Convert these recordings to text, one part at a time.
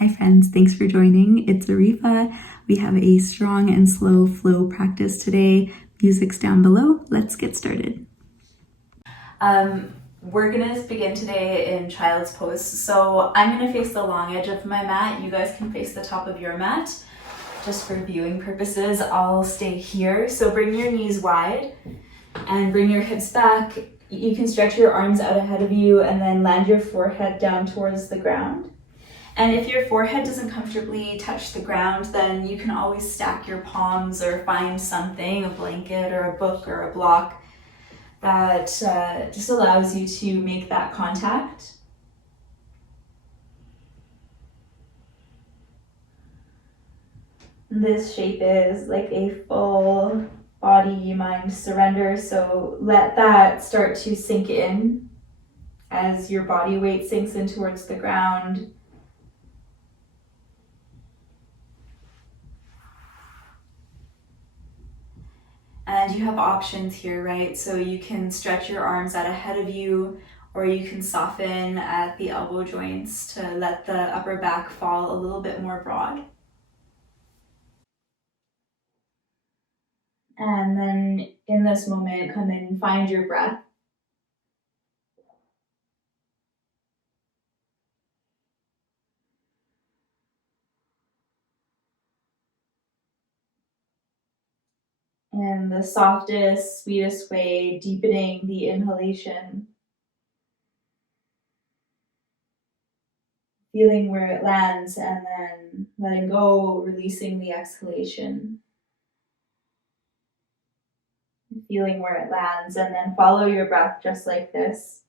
Hi friends, thanks for joining. It's Ariffa. We have a strong and slow flow practice today. Music's down below. Let's get started. We're gonna begin today in child's pose. So I'm gonna face the long edge of my mat. You guys can face the top of your mat. Just for viewing purposes, I'll stay here. So bring your knees wide and bring your hips back. You can stretch your arms out ahead of you and then land your forehead down towards the ground. And if your forehead doesn't comfortably touch the ground, then you can always stack your palms or find something, a blanket or a book or a block, that just allows you to make that contact. This shape is like a full body mind surrender, so let that start to sink in as your body weight sinks in towards the ground. And you have options here, right? So you can stretch your arms out ahead of you, or you can soften at the elbow joints to let the upper back fall a little bit more broad. And then in this moment, come in and find your breath. In the softest, sweetest way, deepening the inhalation. Feeling where it lands and then letting go, releasing the exhalation. Feeling where it lands and then follow your breath just like this.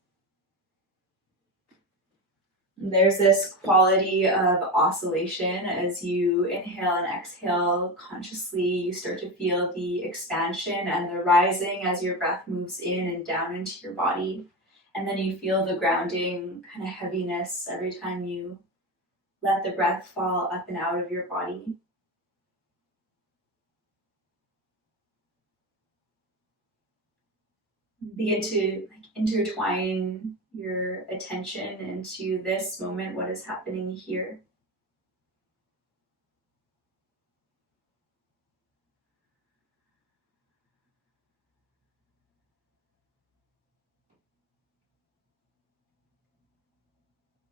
There's this quality of oscillation as you inhale and exhale consciously. You start to feel the expansion and the rising as your breath moves in and down into your body. And then you feel the grounding kind of heaviness every time you let the breath fall up and out of your body. Begin to intertwine your attention into this moment, what is happening here.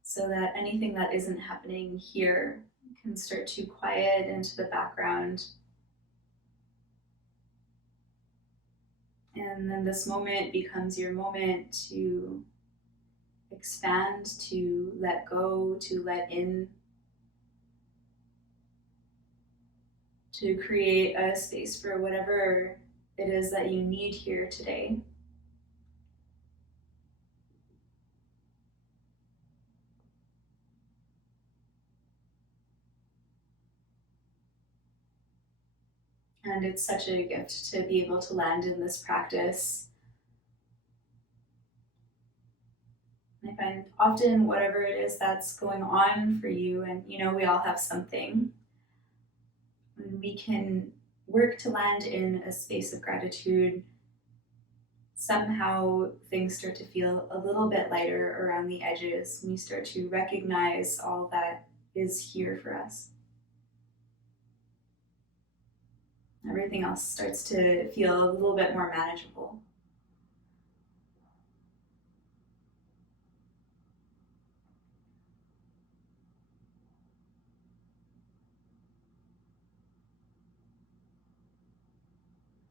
So that anything that isn't happening here can start to quiet into the background. And then this moment becomes your moment to expand, to let go, to let in, to create a space for whatever it is that you need here today. And it's such a gift to be able to land in this practice. I find often whatever it is that's going on for you, and we all have something, when we can work to land in a space of gratitude, somehow things start to feel a little bit lighter around the edges when we start to recognize all that is here for us. Everything else starts to feel a little bit more manageable.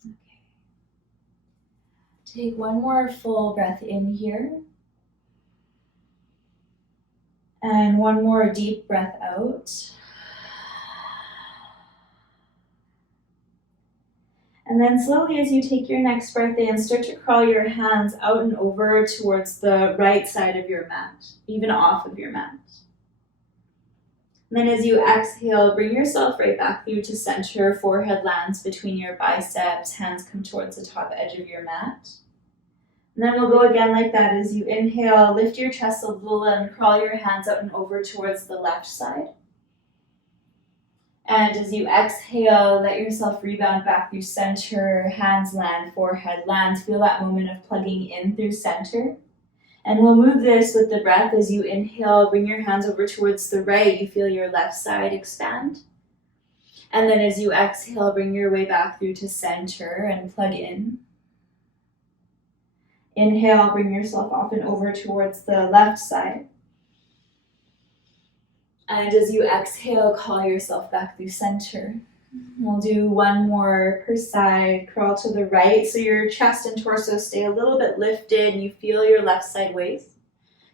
Okay. Take one more full breath in here. And one more deep breath out. And then slowly as you take your next breath in, start to crawl your hands out and over towards the right side of your mat, even off of your mat. And then as you exhale, bring yourself right back through to center. Forehead lands between your biceps, hands come towards the top edge of your mat. And then we'll go again like that. As you inhale, lift your chest a little and crawl your hands out and over towards the left side. And as you exhale, let yourself rebound back through center, hands land, forehead lands. Feel that moment of plugging in through center. And we'll move this with the breath. As you inhale, bring your hands over towards the right. You feel your left side expand. And then as you exhale, bring your way back through to center and plug in. Inhale, bring yourself up and over towards the left side. And as you exhale, call yourself back through center. We'll do one more per side. Curl to the right so your chest and torso stay a little bit lifted and you feel your left side waist.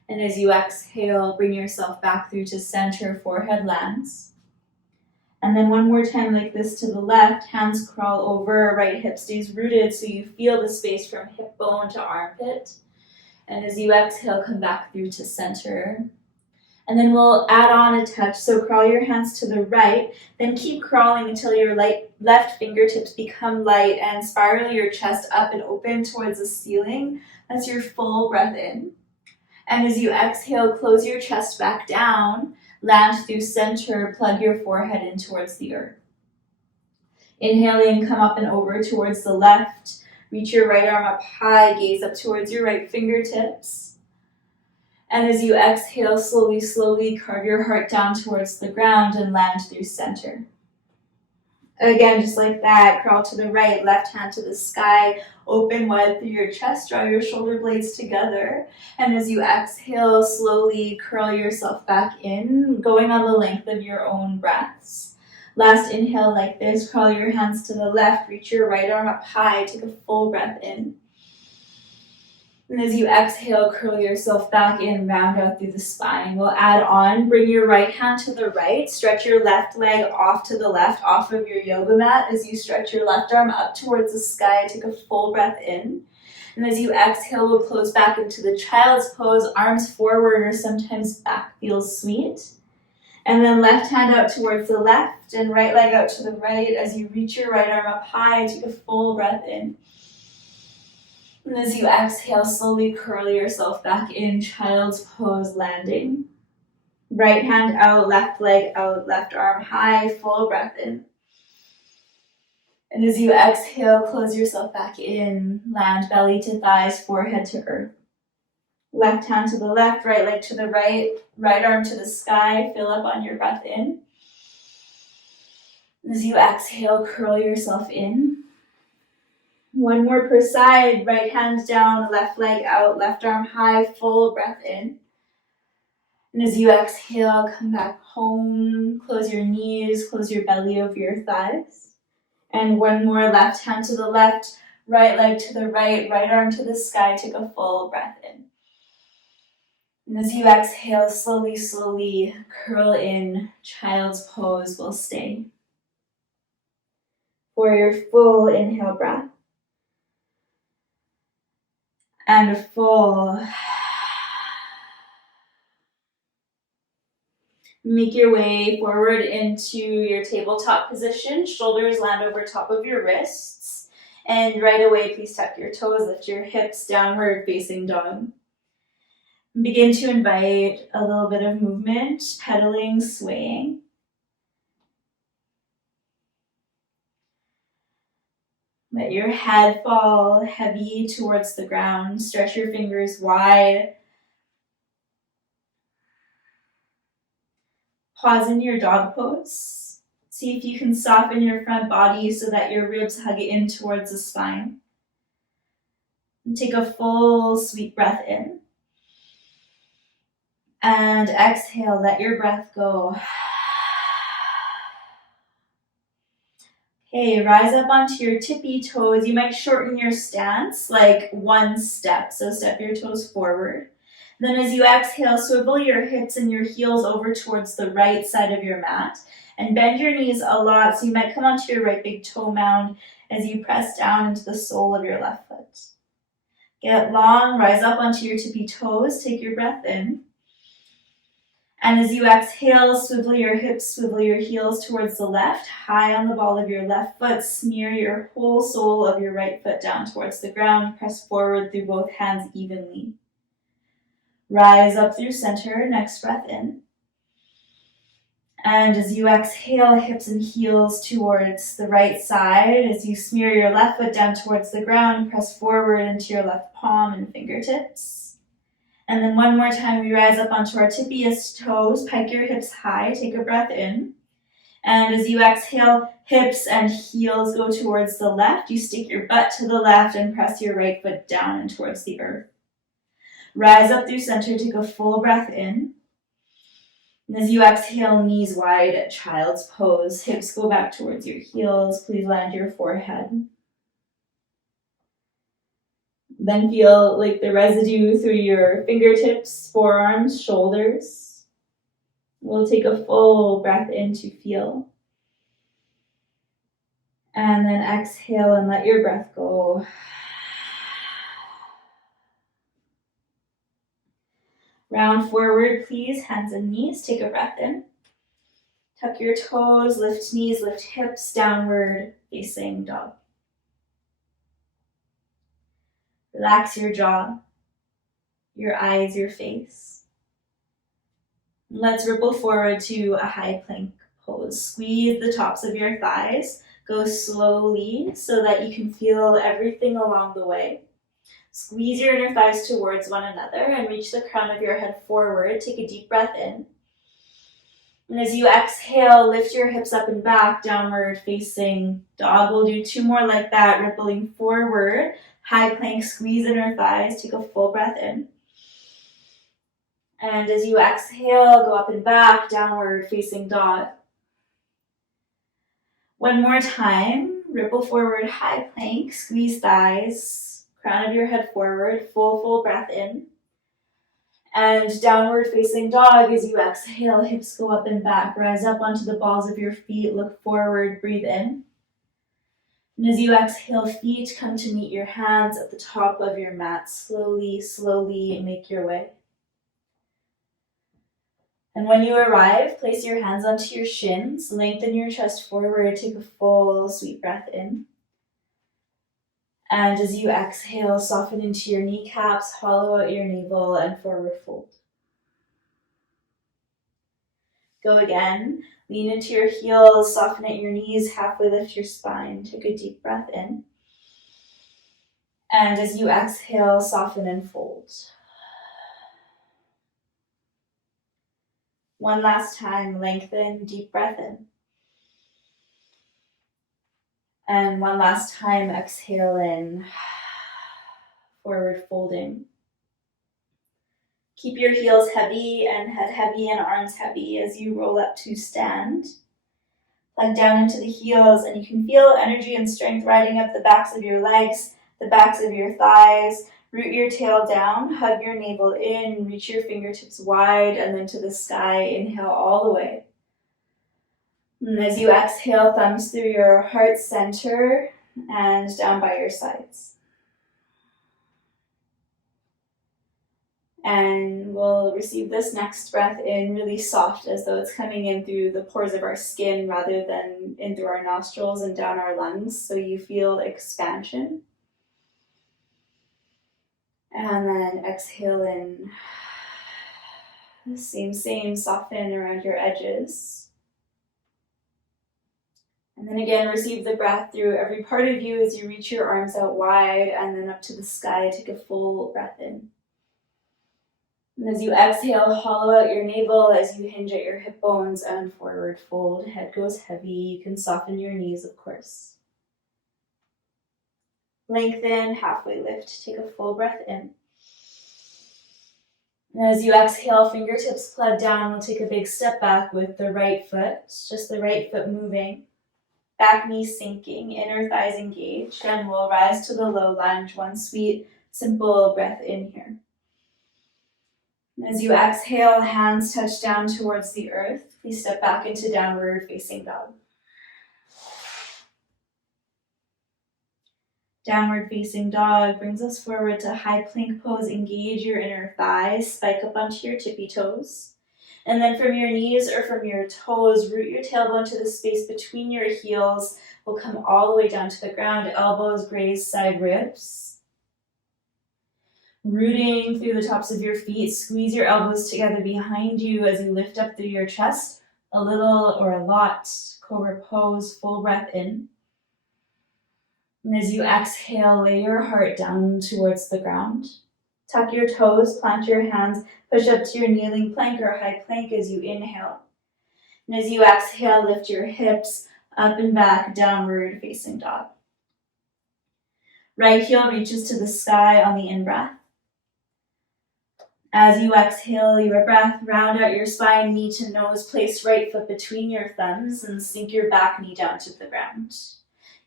And as you exhale, bring yourself back through to center, forehead lands. And then one more time like this to the left, hands crawl over, right hip stays rooted so you feel the space from hip bone to armpit. And as you exhale, come back through to center. And then we'll add on a touch, so crawl your hands to the right, then keep crawling until your left fingertips become light and spiral your chest up and open towards the ceiling. That's your full breath in. And as you exhale, close your chest back down. Land through center, plug your forehead in towards the earth. Inhaling, come up and over towards the left. Reach your right arm up high, gaze up towards your right fingertips. And as you exhale, slowly, slowly carve your heart down towards the ground and land through center. Again, just like that, crawl to the right, left hand to the sky, open wide through your chest, draw your shoulder blades together. And as you exhale, slowly curl yourself back in, going on the length of your own breaths. Last inhale like this, crawl your hands to the left, reach your right arm up high, take a full breath in. And as you exhale, curl yourself back in, round out through the spine. We'll add on, bring your right hand to the right, stretch your left leg off to the left, off of your yoga mat. As you stretch your left arm up towards the sky, take a full breath in. And as you exhale, we'll close back into the child's pose, arms forward or sometimes back feels sweet. And then left hand out towards the left and right leg out to the right. As you reach your right arm up high, take a full breath in. And as you exhale, slowly curl yourself back in, child's pose, landing. Right hand out, left leg out, left arm high, full breath in. And as you exhale, close yourself back in, land belly to thighs, forehead to earth. Left hand to the left, right leg to the right, right arm to the sky, fill up on your breath in. As you exhale, curl yourself in. One more per side, right hand down, left leg out, left arm high, full breath in. And as you exhale, come back home, close your knees, close your belly over your thighs. And one more, left hand to the left, right leg to the right, right arm to the sky, take a full breath in. And as you exhale, slowly, slowly curl in, child's pose will stay. For your full inhale breath. And a full. Make your way forward into your tabletop position. Shoulders land over top of your wrists. And right away, please tuck your toes, lift your hips, downward facing dog. Begin to invite a little bit of movement, pedaling, swaying. Let your head fall heavy towards the ground. Stretch your fingers wide. Pause in your dog pose. See if you can soften your front body so that your ribs hug in towards the spine. And take a full, sweet breath in. And exhale, let your breath go. Okay, rise up onto your tippy toes. You might shorten your stance like one step. So step your toes forward. Then as you exhale, swivel your hips and your heels over towards the right side of your mat. And bend your knees a lot. So you might come onto your right big toe mound as you press down into the sole of your left foot. Get long, rise up onto your tippy toes. Take your breath in. And as you exhale, swivel your hips, swivel your heels towards the left, high on the ball of your left foot. Smear your whole sole of your right foot down towards the ground. Press forward through both hands evenly. Rise up through center, next breath in. And as you exhale, hips and heels towards the right side. As you smear your left foot down towards the ground, press forward into your left palm and fingertips. And then one more time, we rise up onto our tippiest toes, pike your hips high, take a breath in. And as you exhale, hips and heels go towards the left. You stick your butt to the left and press your right foot down and towards the earth. Rise up through center, take a full breath in. And as you exhale, knees wide, child's pose. Hips go back towards your heels. Please land your forehead. Then feel like the residue through your fingertips, forearms, shoulders. We'll take a full breath in to feel. And then exhale and let your breath go. Round forward, please, hands and knees. Take a breath in. Tuck your toes, lift knees, lift hips, downward facing dog. Relax your jaw, your eyes, your face. Let's ripple forward to a high plank pose. Squeeze the tops of your thighs. Go slowly so that you can feel everything along the way. Squeeze your inner thighs towards one another and reach the crown of your head forward. Take a deep breath in. And as you exhale, lift your hips up and back, downward facing dog. We'll do 2 more like that, rippling forward. High plank, squeeze inner thighs, take a full breath in. And as you exhale, go up and back, downward facing dog. One more time, ripple forward, high plank, squeeze thighs, crown of your head forward, full breath in. And downward facing dog as you exhale, hips go up and back, rise up onto the balls of your feet, look forward, breathe in. And as you exhale, feet come to meet your hands at the top of your mat. Slowly make your way. And when you arrive, place your hands onto your shins, lengthen your chest forward, take a full sweet breath in. And as you exhale, soften into your kneecaps, hollow out your navel, and forward fold. Go again. Lean into your heels, soften at your knees, halfway lift your spine. Take a deep breath in. And as you exhale, soften and fold. One last time, lengthen, deep breath in. And one last time, exhale in, forward folding. Keep your heels heavy and head heavy and arms heavy as you roll up to stand. Plug down into the heels and you can feel energy and strength riding up the backs of your legs, the backs of your thighs. Root your tail down, hug your navel in, reach your fingertips wide and then to the sky. Inhale all the way. And as you exhale, thumbs through your heart center and down by your sides. And we'll receive this next breath in really soft, as though it's coming in through the pores of our skin rather than in through our nostrils and down our lungs, so you feel expansion. And then exhale in. Same, soften around your edges. And then again, receive the breath through every part of you as you reach your arms out wide and then up to the sky. Take a full breath in. And as you exhale, hollow out your navel as you hinge at your hip bones and forward fold. Head goes heavy. You can soften your knees, of course. Lengthen, halfway lift. Take a full breath in. And as you exhale, fingertips plug down. We'll take a big step back with the right foot, just the right foot moving. Back knee sinking, inner thighs engaged, and we'll rise to the low lunge. One sweet, simple breath in here. As you exhale, hands touch down towards the earth. Please step back into downward facing dog. Downward facing dog brings us forward to high plank pose. Engage your inner thighs, spike up onto your tippy toes. And then from your knees or from your toes, root your tailbone to the space between your heels. We'll come all the way down to the ground. Elbows graze side ribs. Rooting through the tops of your feet, squeeze your elbows together behind you as you lift up through your chest, a little or a lot. Cobra pose, full breath in. And as you exhale, lay your heart down towards the ground. Tuck your toes, plant your hands, push up to your kneeling plank or high plank as you inhale. And as you exhale, lift your hips up and back, downward facing dog. Right heel reaches to the sky on the in-breath. As you exhale your breath, round out your spine, knee to nose, place right foot between your thumbs and sink your back knee down to the ground.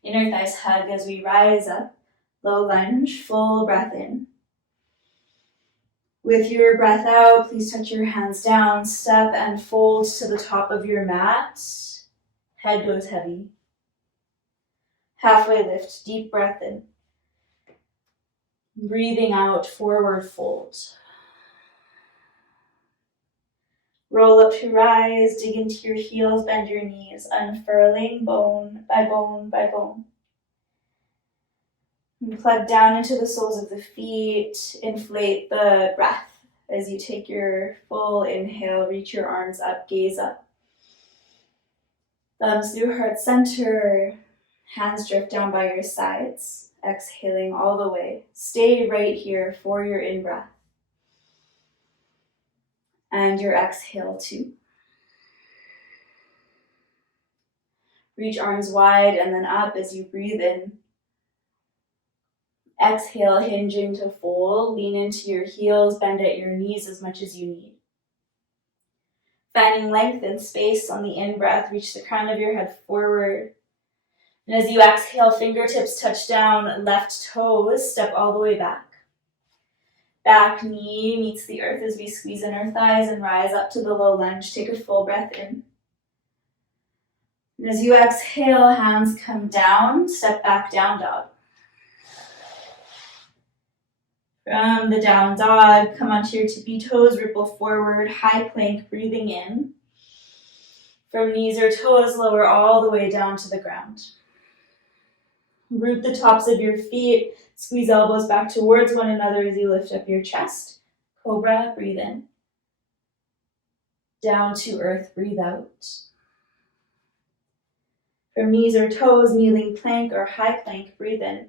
Inner thighs hug as we rise up, low lunge, full breath in. With your breath out, please touch your hands down, step and fold to the top of your mat. Head goes heavy. Halfway lift, deep breath in. Breathing out, forward fold. Roll up to rise, dig into your heels, bend your knees, unfurling bone by bone by bone. And plug down into the soles of the feet, inflate the breath as you take your full inhale, reach your arms up, gaze up. Thumbs through heart center, hands drift down by your sides, exhaling all the way. Stay right here for your in-breath. And your exhale too. Reach arms wide and then up as you breathe in. Exhale, hinging to fold, lean into your heels, bend at your knees as much as you need. Finding length and space on the in-breath, reach the crown of your head forward. And as you exhale, fingertips touch down, left toes, step all the way back. Back knee meets the earth as we squeeze inner thighs and rise up to the low lunge. Take a full breath in. And as you exhale, hands come down, step back, down dog. From the down dog, come onto your tippy toes, ripple forward, high plank, breathing in. From knees or toes, lower all the way down to the ground. Root the tops of your feet, squeeze elbows back towards one another as you lift up your chest. Cobra, breathe in. Down to earth, breathe out. From knees or toes, kneeling plank or high plank, breathe in.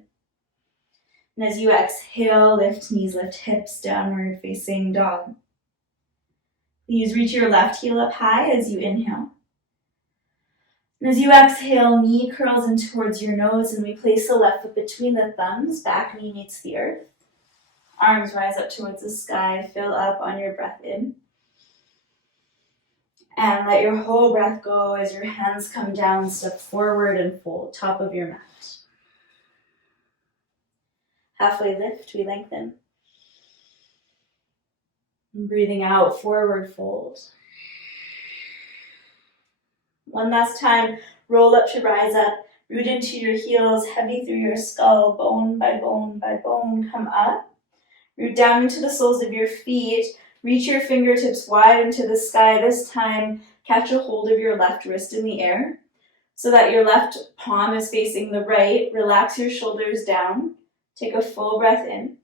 And as you exhale, lift knees, lift hips, downward facing dog. Please reach your left heel up high as you inhale. And as you exhale, knee curls in towards your nose and we place the left foot between the thumbs, back knee meets the earth. Arms rise up towards the sky, fill up on your breath in. And let your whole breath go as your hands come down, step forward and fold, top of your mat. Halfway lift, we lengthen. And breathing out, forward fold. One last time, roll up to rise up, root into your heels, heavy through your skull, bone by bone by bone, come up. Root down into the soles of your feet, reach your fingertips wide into the sky. This time, catch a hold of your left wrist in the air so that your left palm is facing the right. Relax your shoulders down. Take a full breath in.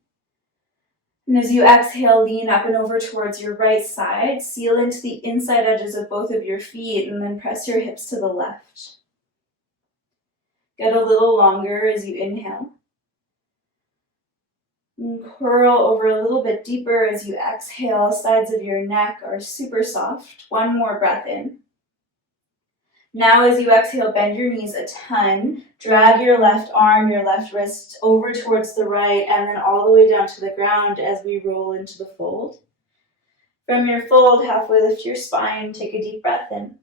And as you exhale, lean up and over towards your right side. Seal into the inside edges of both of your feet and then press your hips to the left. Get a little longer as you inhale. And curl over a little bit deeper as you exhale. Sides of your neck are super soft. One more breath in. Now as you exhale, bend your knees a ton. Drag your left arm, your left wrist over towards the right and then all the way down to the ground as we roll into the fold. From your fold, halfway lift your spine, take a deep breath in.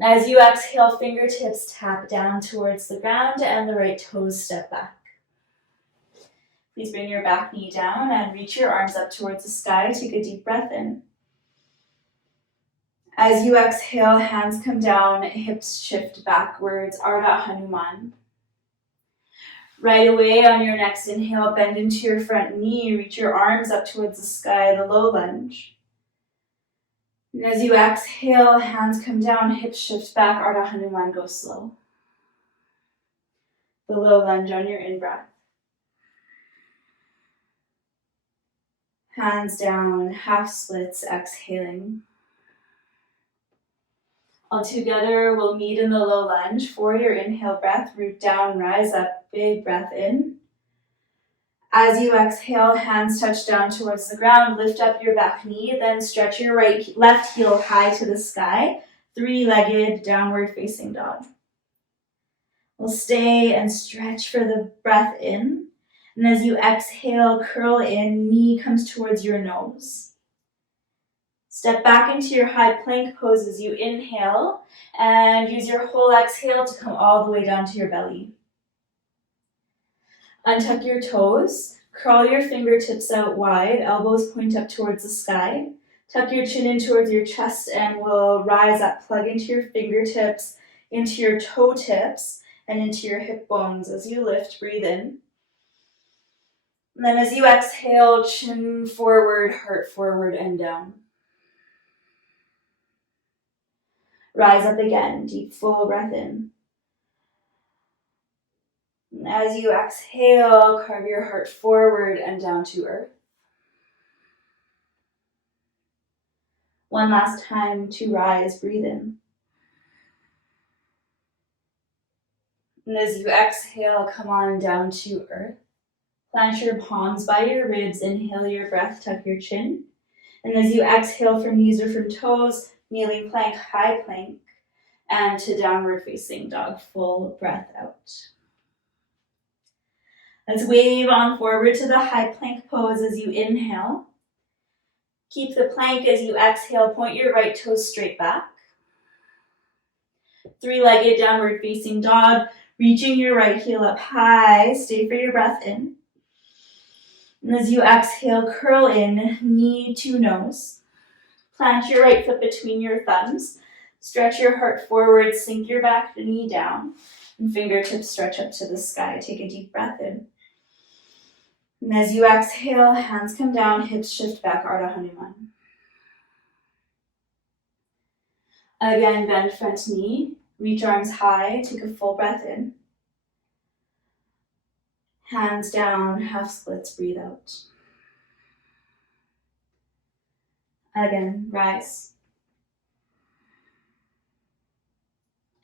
As you exhale, fingertips tap down towards the ground and the right toes step back. Please bring your back knee down and reach your arms up towards the sky. Take a deep breath in. As you exhale, hands come down, hips shift backwards, Ardha Hanuman. Right away on your next inhale, bend into your front knee, reach your arms up towards the sky, the low lunge. And as you exhale, hands come down, hips shift back, Ardha Hanuman, go slow. The low lunge on your in-breath. Hands down, half splits, exhaling. All together, we'll meet in the low lunge. For your inhale breath, root down, rise up, big breath in. As you exhale, hands touch down towards the ground, lift up your back knee, then stretch your left heel high to the sky, three-legged downward facing dog. We'll stay and stretch for the breath in. And as you exhale, curl in, knee comes towards your nose. Step back into your high plank pose as you inhale, and use your whole exhale to come all the way down to your belly. Untuck your toes, curl your fingertips out wide, elbows point up towards the sky. Tuck your chin in towards your chest and we'll rise up. Plug into your fingertips, into your toe tips, and into your hip bones. As you lift, breathe in. And then as you exhale, chin forward, heart forward, and down. Rise up again, deep full breath in. And as you exhale, carve your heart forward and down to earth. One last time to rise, breathe in. And as you exhale, come on down to earth. Plant your palms by your ribs, inhale your breath, tuck your chin. And as you exhale from knees or from toes, kneeling plank, high plank, and to downward facing dog, full breath out. Let's wave on forward to the high plank pose as you inhale. Keep the plank as you exhale, point your right toes straight back. Three-legged downward facing dog, reaching your right heel up high, stay for your breath in. And as you exhale, curl in, knee to nose. Plant your right foot between your thumbs. Stretch your heart forward, sink your back knee down, and fingertips stretch up to the sky. Take a deep breath in. And as you exhale, hands come down, hips shift back, Ardha Hanuman. Again, bend front knee, reach arms high, take a full breath in. Hands down, half splits, breathe out. Again, rise.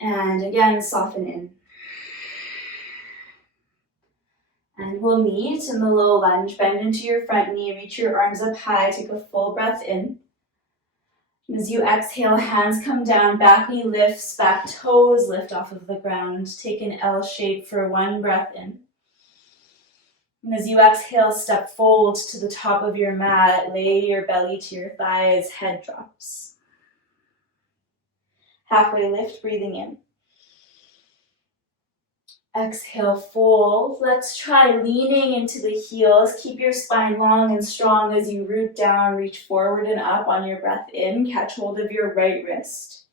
And again, soften in. And we'll meet in the low lunge. Bend into your front knee, reach your arms up high, take a full breath in. As you exhale, hands come down, back knee lifts, back toes lift off of the ground. Take an L shape for one breath in. And as you exhale, step forward to the top of your mat, lay your belly to your thighs, head drops. Halfway lift, breathing in. Exhale, fold. Let's try leaning into the heels. Keep your spine long and strong as you root down, reach forward and up on your breath in. Catch hold of your right wrist.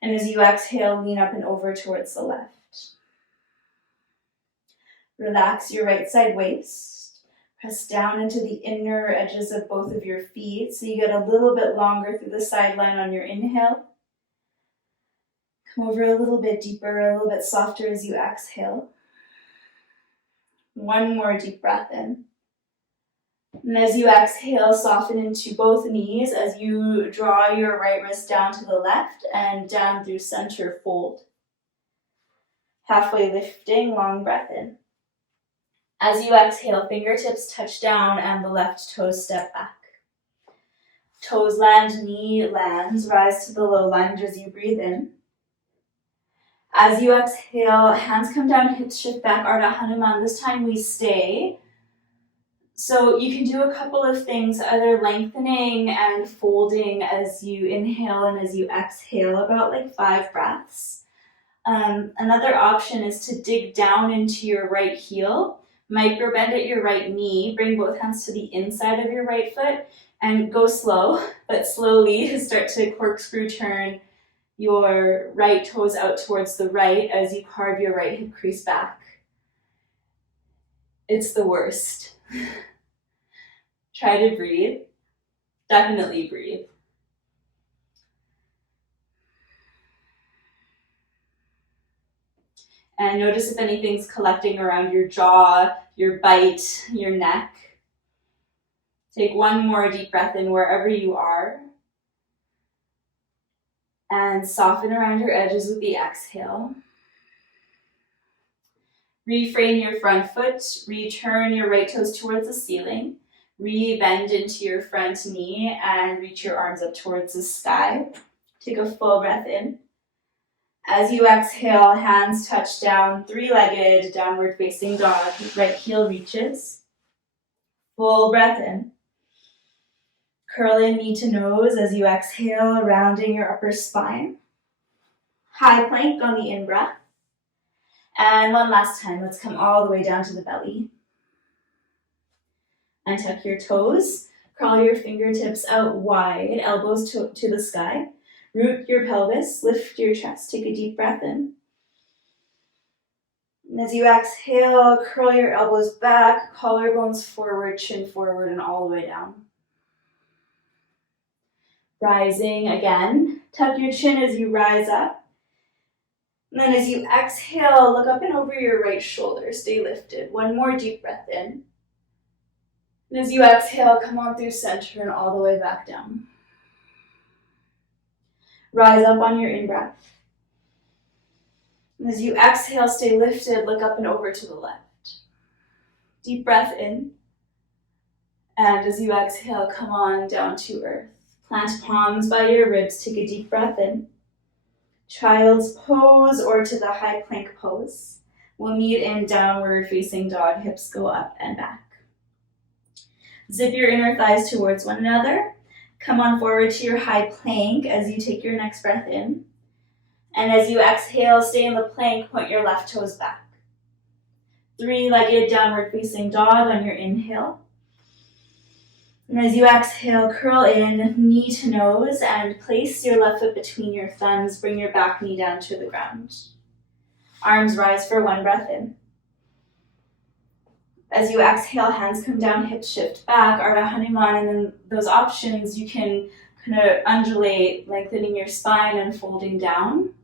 And as you exhale, lean up and over towards the left. Relax your right side waist. Press down into the inner edges of both of your feet so you get a little bit longer through the sideline on your inhale. Come over a little bit deeper, a little bit softer as you exhale. One more deep breath in. And as you exhale, soften into both knees as you draw your right wrist down to the left and down through center fold. Halfway lifting, long breath in. As you exhale, fingertips touch down and the left toes step back. Toes land, knee lands, rise to the low lunge as you breathe in. As you exhale, hands come down, hips shift back, Ardha Hanuman. This time we stay. So you can do a couple of things, either lengthening and folding as you inhale and as you exhale, about like 5 breaths. Another option is to dig down into your right heel, micro bend at your right knee, bring both hands to the inside of your right foot, and go slow, but slowly start to corkscrew turn your right toes out towards the right as you carve your right hip crease back. It's the worst. Try to breathe. Definitely breathe. And notice if anything's collecting around your jaw, your bite, your neck. Take one more deep breath in wherever you are. And soften around your edges with the exhale. Reframe your front foot, return your right toes towards the ceiling, re-bend into your front knee and reach your arms up towards the sky. Take a full breath in. As you exhale, hands touch down, three-legged, downward facing dog, right heel reaches. Full breath in. Curl in knee to nose as you exhale, rounding your upper spine. High plank on the in-breath. And one last time, let's come all the way down to the belly. Untuck your toes, crawl your fingertips out wide, elbows to the sky. Root your pelvis, lift your chest, take a deep breath in. And as you exhale, curl your elbows back, collarbones forward, chin forward, and all the way down. Rising again, tuck your chin as you rise up. And then as you exhale, look up and over your right shoulder, stay lifted. One more deep breath in. And as you exhale, come on through center and all the way back down. Rise up on your in-breath. And as you exhale, stay lifted, look up and over to the left. Deep breath in. And as you exhale, come on down to earth. Plant palms by your ribs, take a deep breath in. Child's pose or to the high plank pose. We'll meet in downward facing dog, hips go up and back. Zip your inner thighs towards one another. Come on forward to your high plank as you take your next breath in. And as you exhale, stay in the plank, point your left toes back. Three-legged downward facing dog on your inhale. And as you exhale, curl in, knee to nose, and place your left foot between your thumbs. Bring your back knee down to the ground. Arms rise for one breath in. As you exhale, hands come down, hips shift back, Ardha Hanuman, and then those options, you can kind of undulate, lengthening your spine and folding down.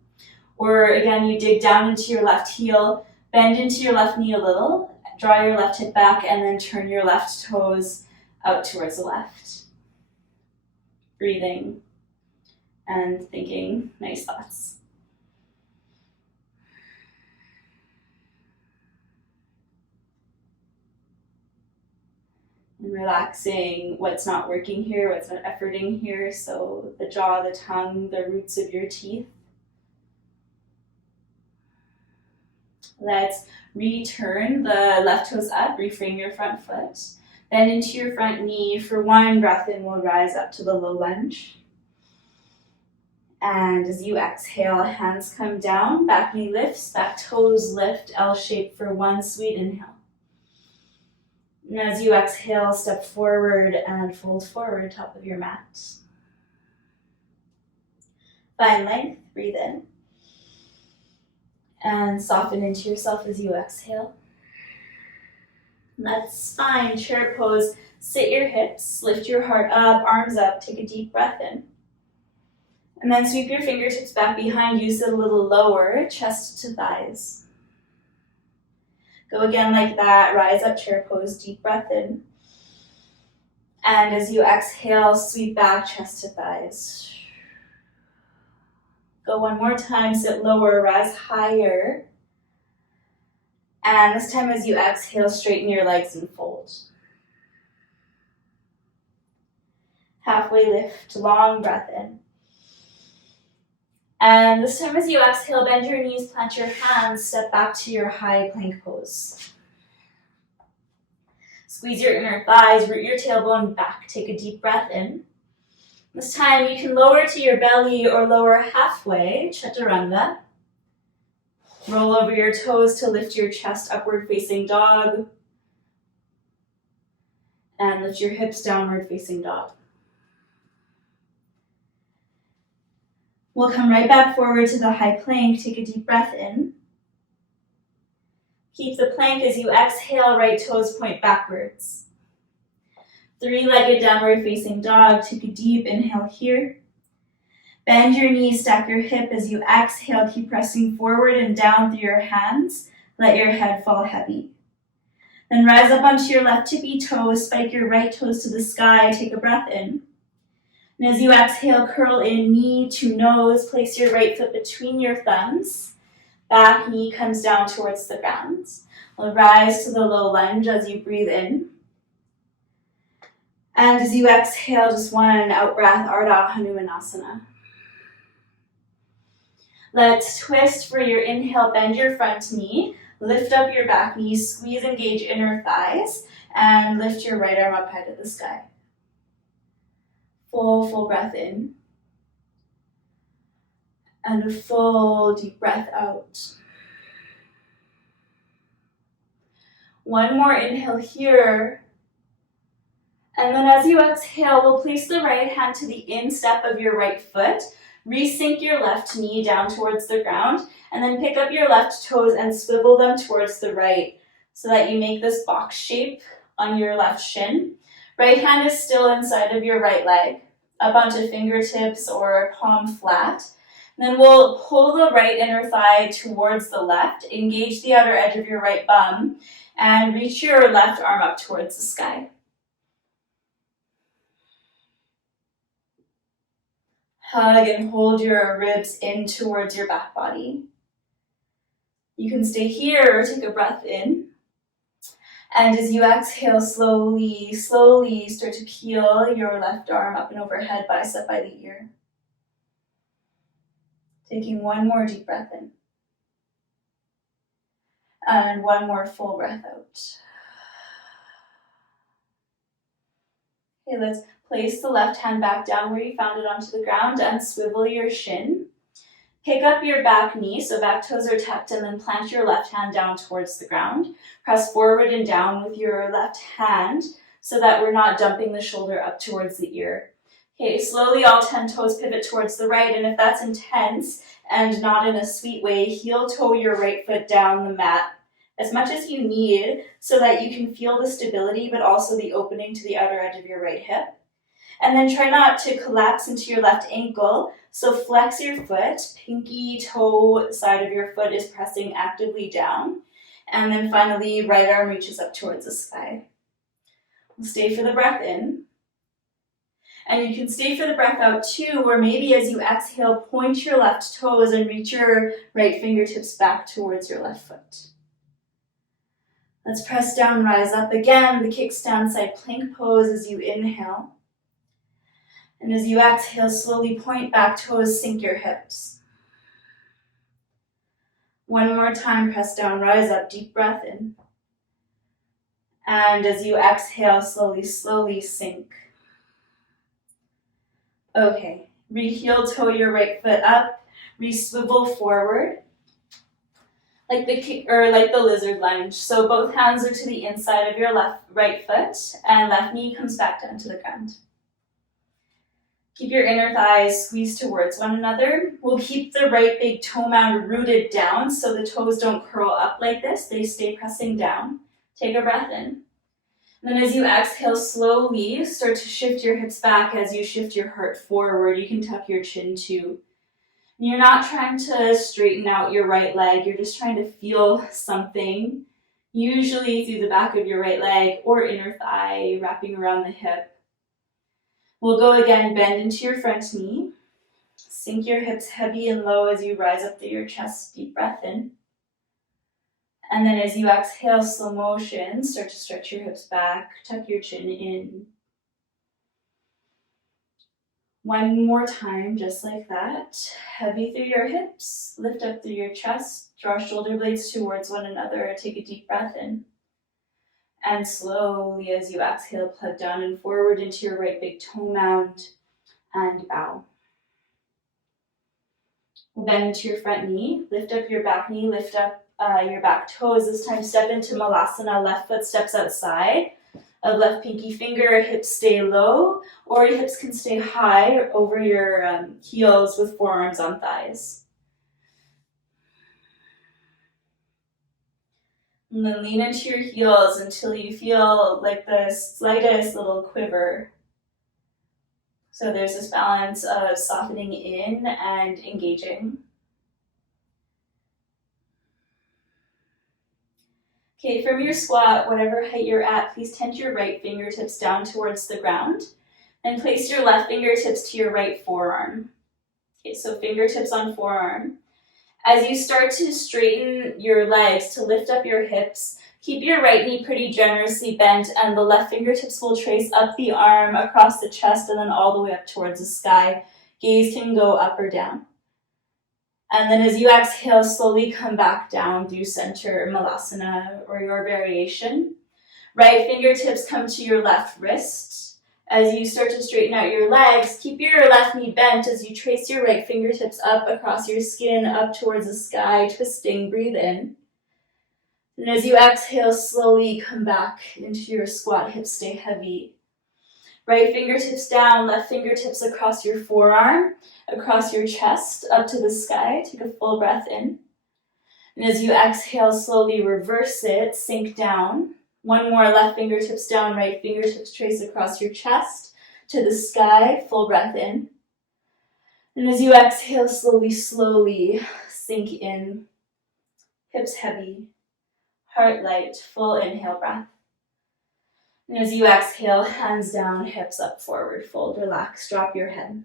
Or again, you dig down into your left heel, bend into your left knee a little, draw your left hip back, and then turn your left toes out towards the left. Breathing and thinking nice thoughts. And relaxing what's not working here, what's not efforting here. So the jaw, the tongue, the roots of your teeth. Let's return the left toes up, reframe your front foot. Bend into your front knee. For one breath in, we'll rise up to the low lunge. And as you exhale, hands come down, back knee lifts, back toes lift, L shape for one sweet inhale. And as you exhale, step forward and fold forward, top of your mat. Find length, breathe in. And soften into yourself as you exhale. That's spine, chair pose. Sit your hips, lift your heart up, arms up, take a deep breath in. And then sweep your fingertips back behind you, sit a little lower, chest to thighs. Go again like that, rise up, chair pose, deep breath in. And as you exhale, sweep back, chest to thighs. Go one more time, sit lower, rise higher. And this time as you exhale, straighten your legs and fold. Halfway lift, long breath in. And this time as you exhale, bend your knees, plant your hands, step back to your high plank pose. Squeeze your inner thighs, root your tailbone back. Take a deep breath in. This time you can lower to your belly or lower halfway, chaturanga. Roll over your toes to lift your chest, upward facing dog. And lift your hips, downward facing dog. We'll come right back forward to the high plank. Take a deep breath in. Keep the plank as you exhale, right toes point backwards. Three-legged downward facing dog. Take a deep inhale here. Bend your knees, stack your hip as you exhale. Keep pressing forward and down through your hands. Let your head fall heavy. Then rise up onto your left tippy toes. Spike your right toes to the sky. Take a breath in. And as you exhale, curl in knee to nose. Place your right foot between your thumbs. Back knee comes down towards the ground. We'll rise to the low lunge as you breathe in. And as you exhale, just one out breath, Ardha Hanumanasana. Let's twist for your inhale, bend your front knee, lift up your back knee, squeeze, engage inner thighs, and lift your right arm up high to the sky. Full breath in. And a full deep breath out. One more inhale here. And then as you exhale, we'll place the right hand to the instep of your right foot. Resync your left knee down towards the ground, and then pick up your left toes and swivel them towards the right so that you make this box shape on your left shin. Right hand is still inside of your right leg, up onto fingertips or palm flat. And then we'll pull the right inner thigh towards the left, engage the outer edge of your right bum, and reach your left arm up towards the sky. Hug and hold your ribs in towards your back body. You can stay here or take a breath in. And as you exhale, slowly start to peel your left arm up and overhead, bicep by the ear. Taking one more deep breath in. And one more full breath out. Okay, let's place the left hand back down where you found it onto the ground and swivel your shin. Pick up your back knee, so back toes are tucked, and then plant your left hand down towards the ground. Press forward and down with your left hand so that we're not dumping the shoulder up towards the ear. Okay, slowly all 10 toes pivot towards the right, and if that's intense and not in a sweet way, heel toe your right foot down the mat as much as you need so that you can feel the stability but also the opening to the outer edge of your right hip. And then try not to collapse into your left ankle, so flex your foot, pinky toe side of your foot is pressing actively down. And then finally, right arm reaches up towards the sky. We'll stay for the breath in. And you can stay for the breath out too, or maybe as you exhale, point your left toes and reach your right fingertips back towards your left foot. Let's press down, rise up again, the kickstand side plank pose as you inhale. And as you exhale, slowly point back toes, sink your hips. One more time, press down, rise up, deep breath in. And as you exhale, slowly sink. Okay, re-heel toe your right foot up, re-swivel forward. Like the lizard lunge. So both hands are to the inside of your right foot, and left knee comes back down to the ground. Keep your inner thighs squeezed towards one another. We'll keep the right big toe mound rooted down so the toes don't curl up like this. They stay pressing down. Take a breath in. And then as you exhale, slowly start to shift your hips back as you shift your heart forward. You can tuck your chin too. You're not trying to straighten out your right leg. You're just trying to feel something, usually through the back of your right leg or inner thigh, wrapping around the hip. We'll go again, bend into your front knee. Sink your hips heavy and low as you rise up through your chest. Deep breath in. And then as you exhale, slow motion, start to stretch your hips back, tuck your chin in. One more time, just like that. Heavy through your hips, lift up through your chest, draw shoulder blades towards one another, take a deep breath in. And slowly, as you exhale, plug down and forward into your right big toe mound and bow. Bend into your front knee, lift up your back knee, lift up your back toes. This time step into Malasana, left foot steps outside of left pinky finger, hips stay low, or your hips can stay high over your heels with forearms on thighs. And then lean into your heels until you feel like the slightest little quiver. So there's this balance of softening in and engaging. Okay, from your squat, whatever height you're at, please tent your right fingertips down towards the ground and place your left fingertips to your right forearm. Okay, so fingertips on forearm. As you start to straighten your legs to lift up your hips, keep your right knee pretty generously bent, and the left fingertips will trace up the arm, across the chest, and then all the way up towards the sky. Gaze can go up or down. And then as you exhale, slowly come back down through center Malasana or your variation. Right fingertips come to your left wrist. As you start to straighten out your legs, keep your left knee bent as you trace your right fingertips up across your skin, up towards the sky, twisting. Breathe in. And as you exhale, slowly come back into your squat. Hips stay heavy. Right fingertips down, left fingertips across your forearm, across your chest, up to the sky. Take a full breath in. And as you exhale, slowly reverse it, sink down. One more, left fingertips down, right fingertips trace across your chest to the sky. Full breath in. And as you exhale, slowly sink in. Hips heavy, heart light, full inhale breath. And as you exhale, hands down, hips up, forward fold, relax, drop your head.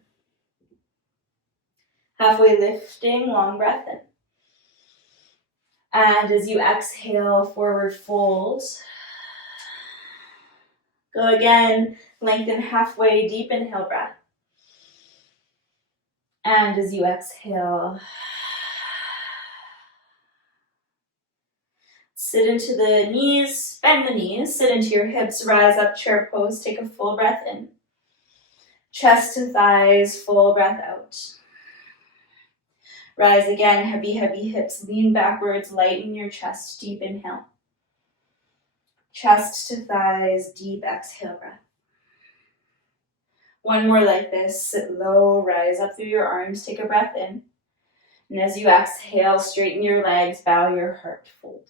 Halfway lifting, long breath in. And as you exhale, forward fold. Go again, lengthen halfway, deep inhale breath. And as you exhale, sit into the knees, bend the knees, sit into your hips, rise up, chair pose, take a full breath in. Chest to thighs, full breath out. Rise again, heavy hips, lean backwards, lighten your chest, deep inhale. Chest to thighs, deep exhale breath. One more like this, sit low, rise up through your arms, take a breath in. And as you exhale, straighten your legs, bow your heart, fold.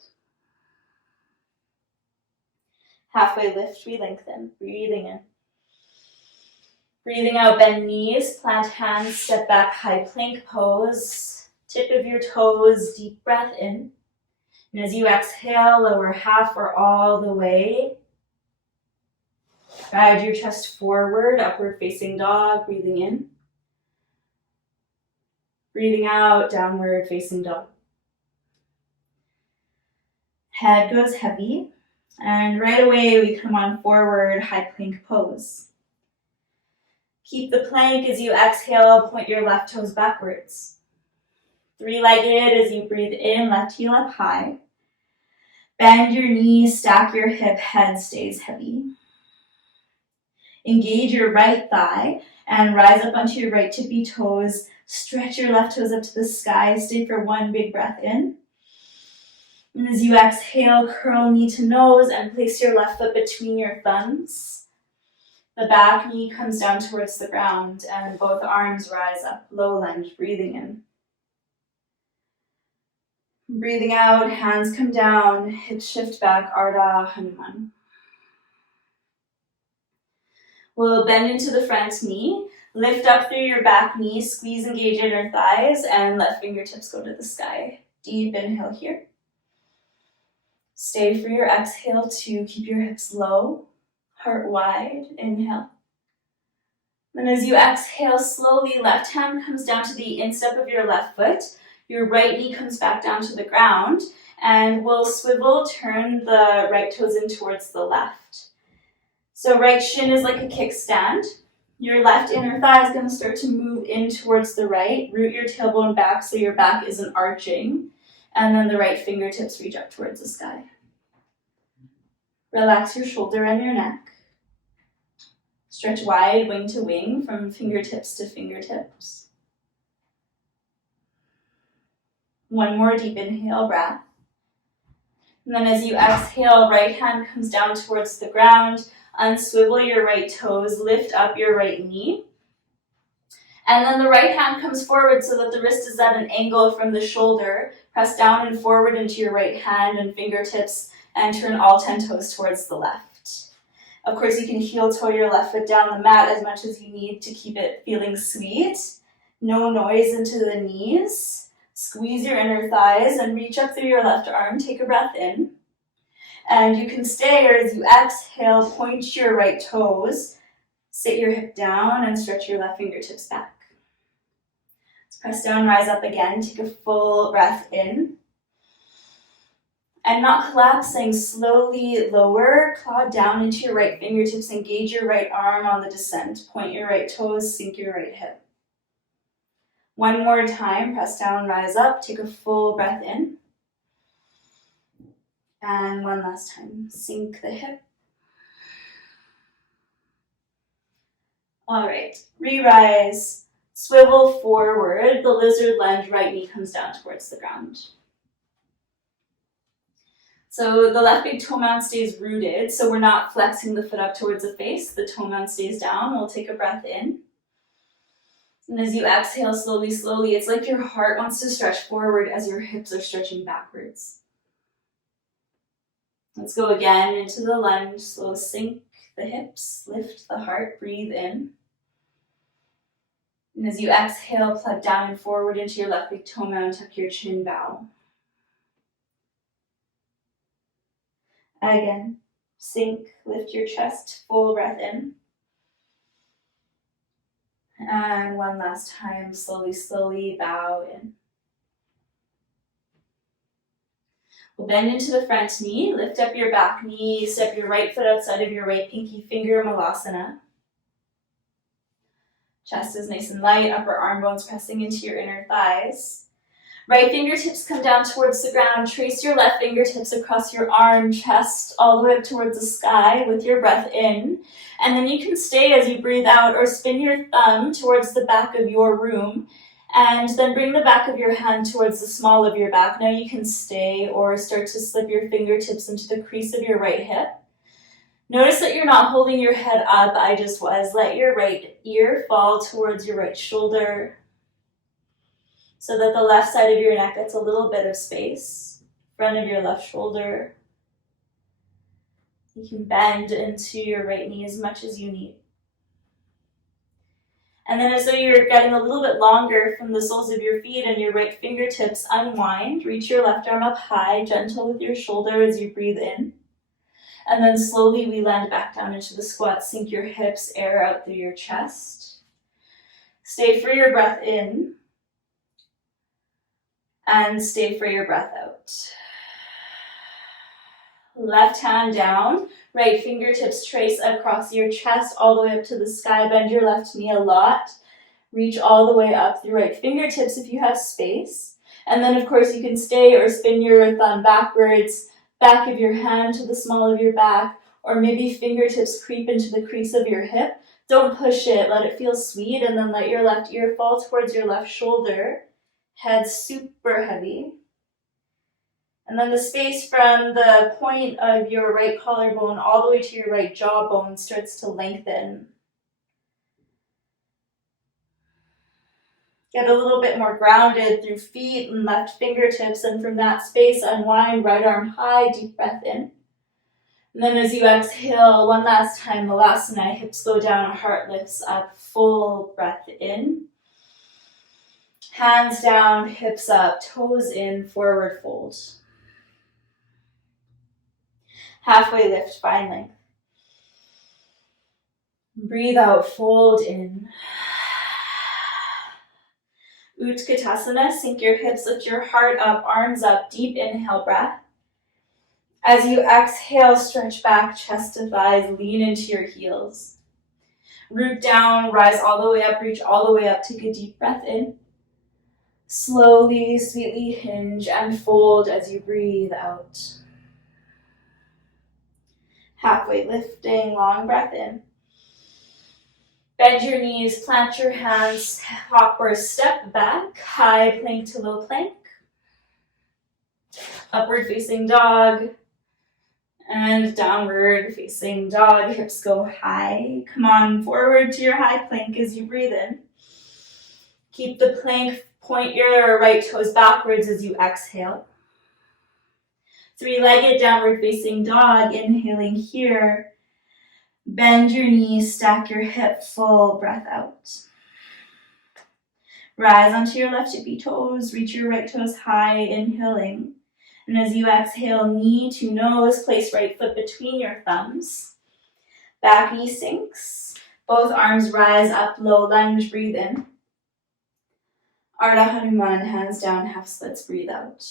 Halfway lift, we lengthen, breathing in. Breathing out, bend knees, plant hands, step back, high plank pose. Tip of your toes, deep breath in. And as you exhale, lower half or all the way. Guide your chest forward, upward facing dog, breathing in. Breathing out, downward facing dog. Head goes heavy. And right away, we come on forward, high plank pose. Keep the plank as you exhale, point your left toes backwards. Three-legged as you breathe in, left heel up high. Bend your knees, stack your hip, head stays heavy. Engage your right thigh and rise up onto your right tippy toes. Stretch your left toes up to the sky. Stay for one big breath in. And as you exhale, curl knee to nose and place your left foot between your thumbs. The back knee comes down towards the ground and both arms rise up, low lunge, breathing in. Breathing out, hands come down, hips shift back, Ardha Hanuman. We'll bend into the front knee, lift up through your back knee, squeeze, engage inner thighs, and let fingertips go to the sky. Deep inhale here. Stay for your exhale to keep your hips low, heart wide, inhale. Then as you exhale, slowly left hand comes down to the instep of your left foot. Your right knee comes back down to the ground, and we'll swivel, turn the right toes in towards the left. So right shin is like a kickstand. Your left inner thigh is going to start to move in towards the right. Root your tailbone back so your back isn't arching. And then the right fingertips reach up towards the sky. Relax your shoulder and your neck. Stretch wide, wing to wing, from fingertips to fingertips. One more deep inhale breath. And then as you exhale, right hand comes down towards the ground. Unswivel your right toes, lift up your right knee. And then the right hand comes forward so that the wrist is at an angle from the shoulder. Press down and forward into your right hand and fingertips and turn all 10 toes towards the left. Of course, you can heel toe your left foot down the mat as much as you need to keep it feeling sweet. No noise into the knees. Squeeze your inner thighs and reach up through your left arm. Take a breath in. And you can stay, or as you exhale, point your right toes. Sit your hip down and stretch your left fingertips back. Let's Press down, rise up again. Take a full breath in. And not collapsing, slowly lower, claw down into your right fingertips, engage your right arm on the descent. Point your right toes, sink your right hip. One more time, press down, rise up, take a full breath in. And one last time, sink the hip. All right, re-rise, swivel forward, the lizard lunge, right knee comes down towards the ground. So the left big toe mound stays rooted, so we're not flexing the foot up towards the face. The toe mound stays down. We'll take a breath in. And as you exhale slowly, slowly, it's like your heart wants to stretch forward as your hips are stretching backwards. Let's go again into the lunge. Slow sink the hips, lift the heart, breathe in. And as you exhale, plug down and forward into your left big toe mound, tuck your chin, bow. Again, sink, lift your chest, full breath in. And one last time, slowly, slowly bow in. We'll bend into the front knee, lift up your back knee, step your right foot outside of your right pinky finger, Malasana. Chest is nice and light, upper arm bones pressing into your inner thighs. Right fingertips come down towards the ground. Trace your left fingertips across your arm, chest, all the way up towards the sky with your breath in. And then you can stay as you breathe out or spin your thumb towards the back of your room and then bring the back of your hand towards the small of your back. Now you can stay or start to slip your fingertips into the crease of your right hip. Notice that you're not holding your head up. I just was. Let your right ear fall towards your right shoulder, so that the left side of your neck gets a little bit of space, front of your left shoulder. You can bend into your right knee as much as you need. And then as though you're getting a little bit longer from the soles of your feet and your right fingertips, unwind, reach your left arm up high, gentle with your shoulder as you breathe in. And then slowly we land back down into the squat, sink your hips, air out through your chest. Stay for your breath in. And stay for your breath out. Left hand down, right fingertips trace across your chest all the way up to the sky. Bend your left knee a lot. Reach all the way up through right fingertips if you have space. And then of course you can stay or spin your thumb backwards, back of your hand to the small of your back, or maybe fingertips creep into the crease of your hip. Don't push it, let it feel sweet, and then let your left ear fall towards your left shoulder. Head super heavy. And then the space from the point of your right collarbone all the way to your right jawbone starts to lengthen. Get a little bit more grounded through feet and left fingertips, and from that space, unwind, right arm high, deep breath in. And then as you exhale, one last time, Malasana, hips go down, heart lifts up, full breath in. Hands down, hips up, toes in, forward fold. Halfway lift, spine length. Breathe out, fold in. Utkatasana, sink your hips, lift your heart up, arms up, deep inhale breath. As you exhale, stretch back, chest to thighs, lean into your heels. Root down, rise all the way up, reach all the way up, take a deep breath in. Slowly, sweetly hinge and fold as you breathe out. Halfway lifting, long breath in. Bend your knees, plant your hands, hop or step back, high plank to low plank. Upward facing dog and downward facing dog. Hips go high. Come on forward to your high plank as you breathe in. Keep the plank. Point your right toes backwards as you exhale. Three-legged downward facing dog, inhaling here. Bend your knees, stack your hip, full breath out. Rise onto your left tippy toes, reach your right toes high, inhaling. And as you exhale, knee to nose, place right foot between your thumbs. Back knee sinks. Both arms rise up, low lunge, breathe in. Ardha Hanuman, hands down, half splits, breathe out.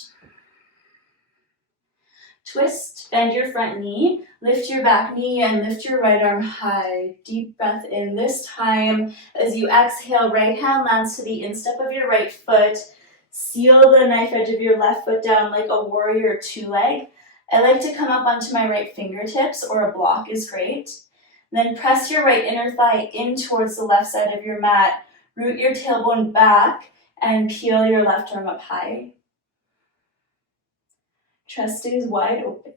Twist, bend your front knee, lift your back knee, and lift your right arm high. Deep breath in. This time, as you exhale, right hand lands to the instep of your right foot. Seal the knife edge of your left foot down like a warrior two-leg. I like to come up onto my right fingertips, or a block is great. Then press your right inner thigh in towards the left side of your mat. Root your tailbone back and peel your left arm up high. Chest stays wide open.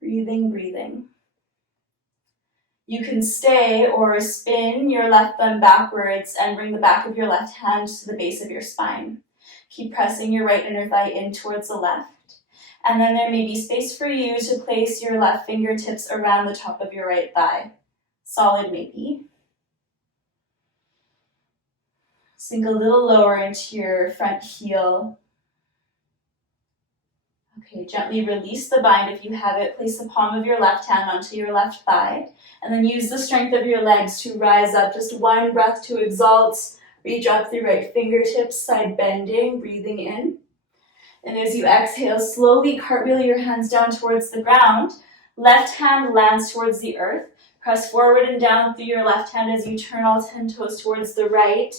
Breathing, breathing. You can stay or spin your left thumb backwards and bring the back of your left hand to the base of your spine. Keep pressing your right inner thigh in towards the left. And then there may be space for you to place your left fingertips around the top of your right thigh. Solid maybe. Sink a little lower into your front heel. Okay, gently release the bind if you have it. Place the palm of your left hand onto your left thigh. And then use the strength of your legs to rise up. Just one breath to exalt. Reach up through right fingertips, side bending, breathing in. And as you exhale, slowly cartwheel your hands down towards the ground. Left hand lands towards the earth. Press forward and down through your left hand as you turn all 10 toes towards the right.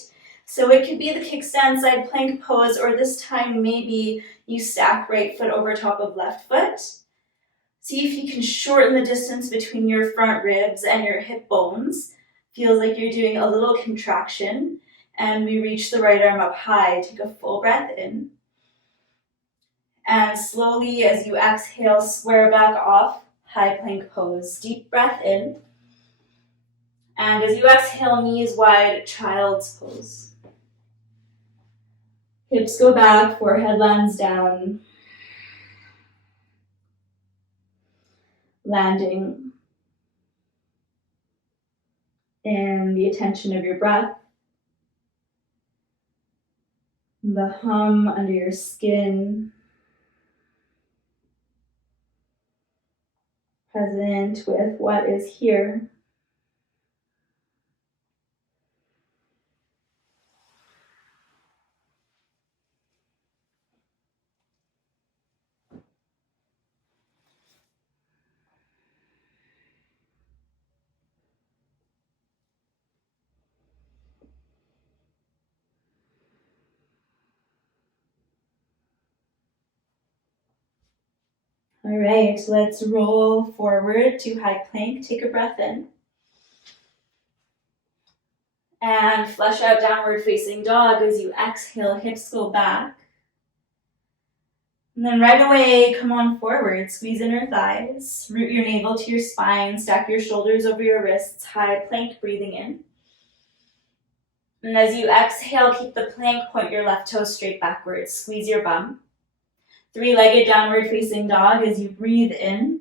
So it could be the kickstand side plank pose, or this time maybe you stack right foot over top of left foot. See if you can shorten the distance between your front ribs and your hip bones. Feels like you're doing a little contraction. And we reach the right arm up high. Take a full breath in. And slowly as you exhale, square back off, high plank pose. Deep breath in. And as you exhale, knees wide, child's pose. Hips go back, forehead lands down. Landing in the attention of your breath. The hum under your skin. Present with what is here. All right, let's roll forward to high plank. Take a breath in. And flesh out downward facing dog as you exhale, hips go back. And then right away, come on forward, squeeze inner thighs, root your navel to your spine, stack your shoulders over your wrists, high plank, breathing in. And as you exhale, keep the plank, point your left toe straight backwards, squeeze your bum. Three-legged downward facing dog as you breathe in.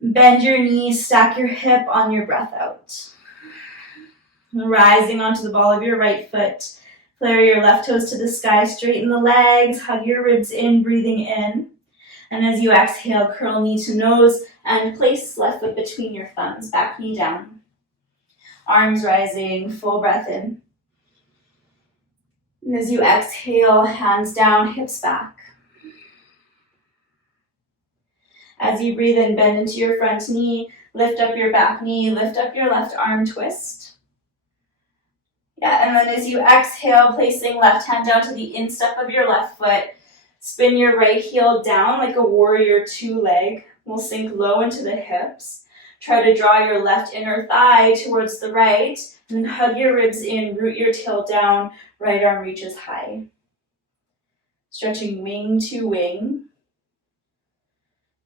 Bend your knees, stack your hip on your breath out. Rising onto the ball of your right foot. Flare your left toes to the sky, straighten the legs, hug your ribs in, breathing in. And as you exhale, curl knee to nose and place left foot between your thumbs, back knee down. Arms rising, full breath in. And as you exhale, hands down, hips back. As you breathe in, bend into your front knee, lift up your back knee, lift up your left arm, twist. Yeah, and then as you exhale, placing left hand down to the instep of your left foot, spin your right heel down like a warrior two-leg. We'll sink low into the hips. Try to draw your left inner thigh towards the right, and then hug your ribs in, root your tail down, right arm reaches high. Stretching wing to wing.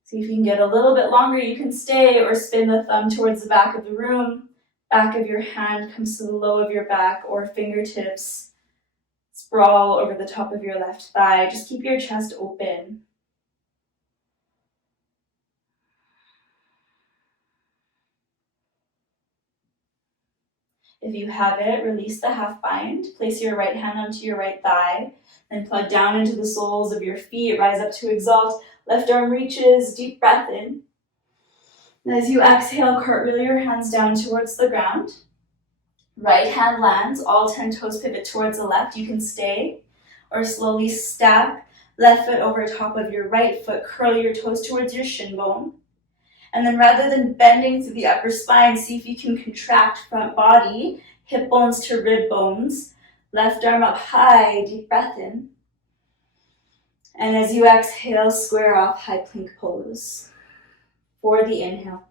See if you can get a little bit longer. You can stay or spin the thumb towards the back of the room. Back of your hand comes to the low of your back, or fingertips sprawl over the top of your left thigh. Just keep your chest open. If you have it, release the half bind. Place your right hand onto your right thigh. Then plug down into the soles of your feet. Rise up to exalt. Left arm reaches, deep breath in. And as you exhale, cartwheel your hands down towards the ground. Right hand lands, all 10 toes pivot towards the left. You can stay or slowly stack left foot over top of your right foot. Curl your toes towards your shin bone. And then rather than bending through the upper spine, see if you can contract front body, hip bones to rib bones. Left arm up high, deep breath in. And as you exhale, square off, high plank pose for the inhale.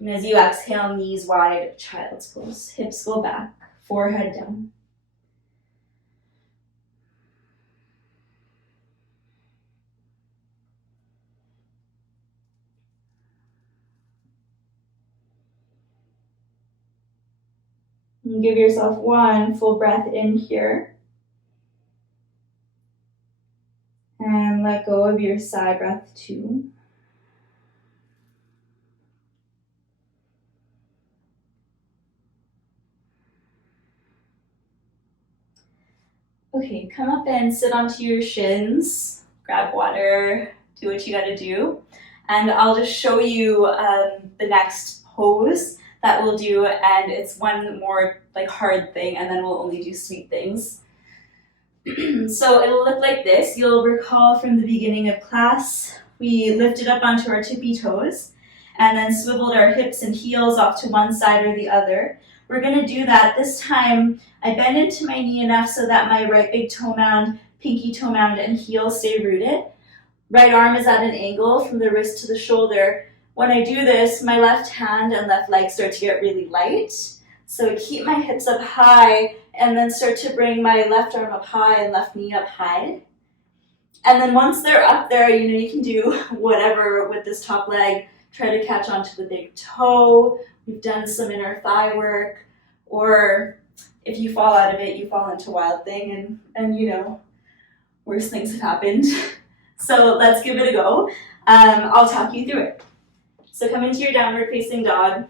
And as you exhale, knees wide, child's pose. Hips go back, forehead down. And give yourself one full breath in here. And let go of your sigh breath 2. Okay, come up and sit onto your shins, grab water, do what you gotta do. And I'll just show you the next pose that we'll do, and it's one more like hard thing, and then we'll only do sweet things. So it'll look like this. You'll recall from the beginning of class, we lifted up onto our tippy toes and then swiveled our hips and heels off to one side or the other. We're gonna do that. This time, I bend into my knee enough so that my right big toe mound, pinky toe mound, and heel stay rooted. Right arm is at an angle from the wrist to the shoulder. When I do this, my left hand and left leg start to get really light. So I keep my hips up high and then start to bring my left arm up high and left knee up high. And then once they're up there, you can do whatever with this top leg. Try to catch onto the big toe. We've done some inner thigh work. Or if you fall out of it, you fall into Wild Thing and worse things have happened. So let's give it a go. I'll talk you through it. So come into your downward facing dog.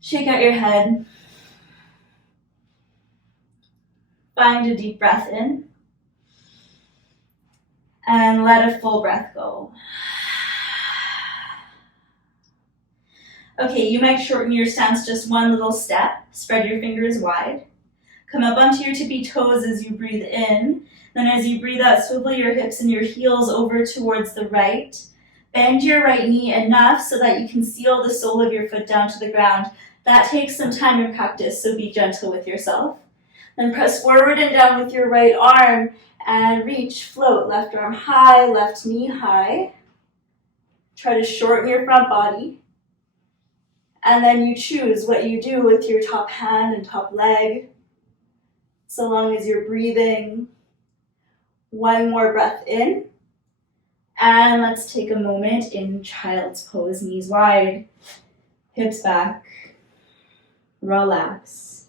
Shake out your head. Find a deep breath in. And let a full breath go. Okay, you might shorten your stance just one little step. Spread your fingers wide. Come up onto your tippy toes as you breathe in. Then as you breathe out, swivel your hips and your heels over towards the right. Bend your right knee enough so that you can seal the sole of your foot down to the ground. That takes some time and practice, so be gentle with yourself. Then press forward and down with your right arm and reach, float. Left arm high, left knee high. Try to shorten your front body. And then you choose what you do with your top hand and top leg, so long as you're breathing. One more breath in. And let's take a moment in child's pose, knees wide, hips back, relax.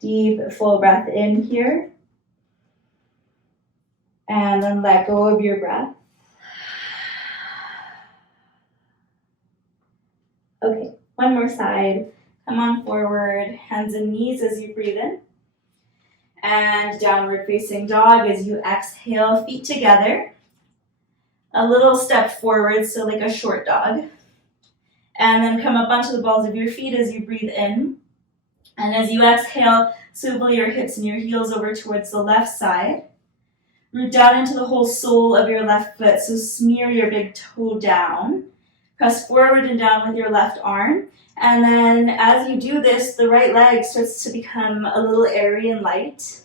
Deep, full breath in here. And then let go of your breath. Okay, one more side. Come on forward, hands and knees as you breathe in. And downward facing dog as you exhale, feet together. A little step forward, so like a short dog. And then come up onto the balls of your feet as you breathe in. And as you exhale, swivel your hips and your heels over towards the left side. Root down into the whole sole of your left foot, so smear your big toe down. Press forward and down with your left arm. And then as you do this, the right leg starts to become a little airy and light.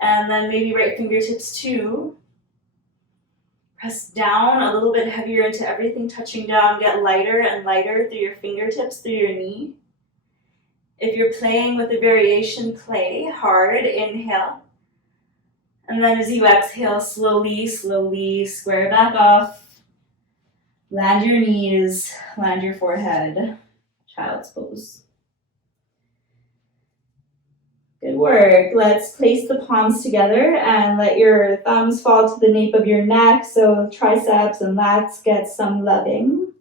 And then maybe right fingertips too. Press down a little bit heavier into everything, touching down. Get lighter and lighter through your fingertips, through your knee. If you're playing with the variation, play hard. Inhale. And then as you exhale, slowly, slowly square back off. Land your knees, land your forehead. Child's pose. Good work. Let's place the palms together and let your thumbs fall to the nape of your neck so triceps and lats get some loving.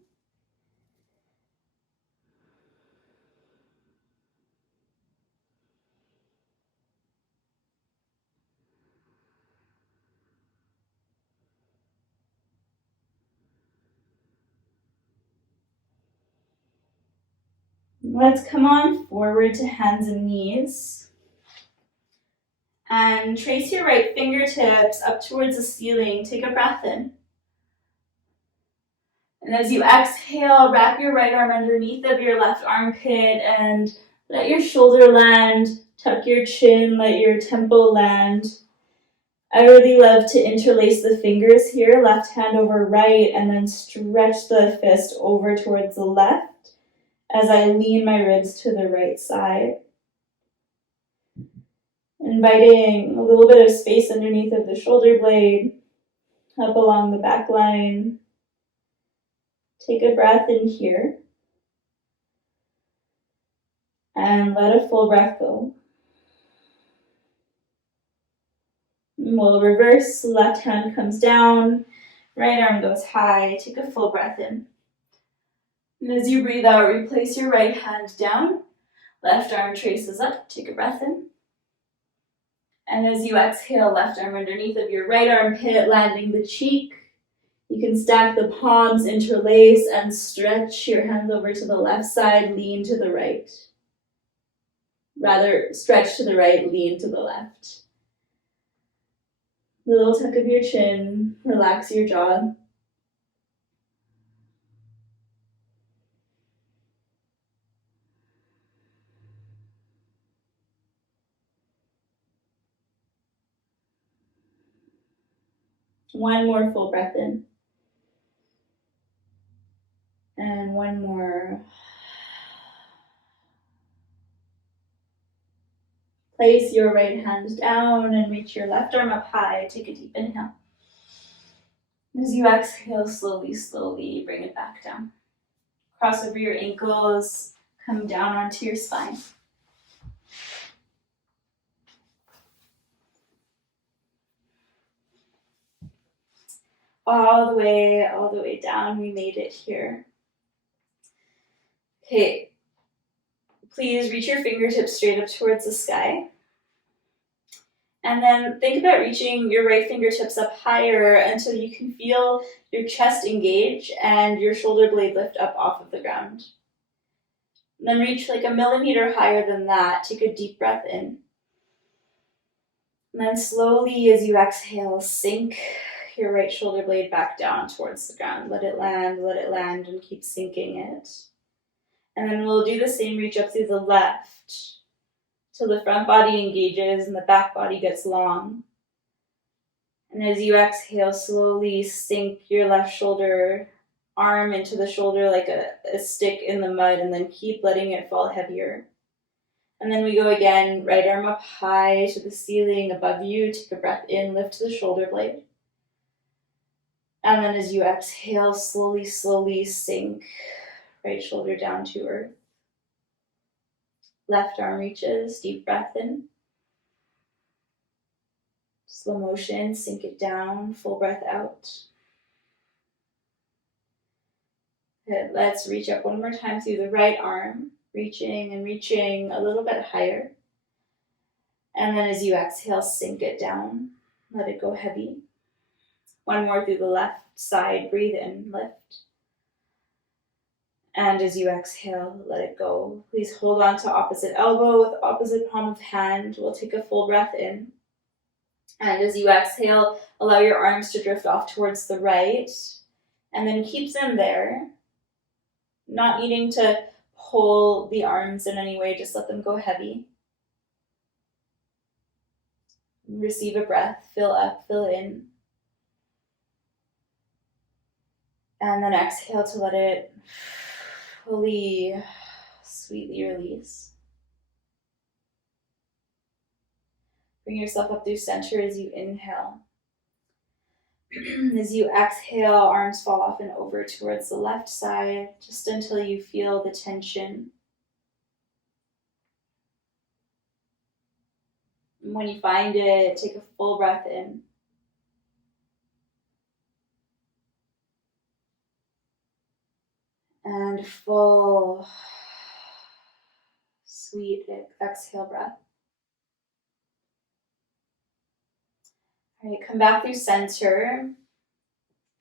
Let's come on forward to hands and knees. And trace your right fingertips up towards the ceiling. Take a breath in. And as you exhale, wrap your right arm underneath of your left armpit and let your shoulder land. Tuck your chin, let your temple land. I really love to interlace the fingers here, left hand over right, and then stretch the fist over towards the left as I lean my ribs to the right side. Inviting a little bit of space underneath of the shoulder blade, up along the back line. Take a breath in here. And let a full breath go. We'll reverse, left hand comes down, right arm goes high. Take a full breath in. And as you breathe out, replace your right hand down, left arm traces up. Take a breath in. And as you exhale, left arm underneath of your right armpit, landing the cheek. You can stack the palms, interlace, and stretch your hands over to the left side, lean to the right. Rather, stretch to the right, lean to the left. Little tuck of your chin, relax your jaw. One more full breath in. And one more. Place your right hand down and reach your left arm up high. Take a deep inhale. As you exhale, slowly bring it back down. Cross over your ankles, come down onto your spine. All the way down, we made it here. Okay, please reach your fingertips straight up towards the sky. And then think about reaching your right fingertips up higher until you can feel your chest engage and your shoulder blade lift up off of the ground. And then reach like a millimeter higher than that. Take a deep breath in. And then slowly, as you exhale, sink your right shoulder blade back down towards the ground. Let it land, and keep sinking it. And then we'll do the same, reach up through the left till the front body engages and the back body gets long. And as you exhale, slowly sink your left shoulder arm into the shoulder like a stick in the mud, and then keep letting it fall heavier. And then we go again, right arm up high to the ceiling above you. Take a breath in, lift the shoulder blade. And then as you exhale, slowly sink right shoulder down to earth. Left arm reaches, deep breath in. Slow motion, sink it down, full breath out. Good. Let's reach up one more time through the right arm, reaching a little bit higher. And then as you exhale, sink it down, let it go heavy. One more through the left side, breathe in, lift. And as you exhale, let it go. Please hold on to opposite elbow with opposite palm of hand. We'll take a full breath in. And as you exhale, allow your arms to drift off towards the right. And then keep them there. Not needing to pull the arms in any way, just let them go heavy. Receive a breath, fill up, fill in. And then exhale to let it fully, sweetly release. Bring yourself up through center as you inhale. As you exhale, arms fall off and over towards the left side, just until you feel the tension. And when you find it, take a full breath in. And full, sweet exhale breath. All right, come back through center.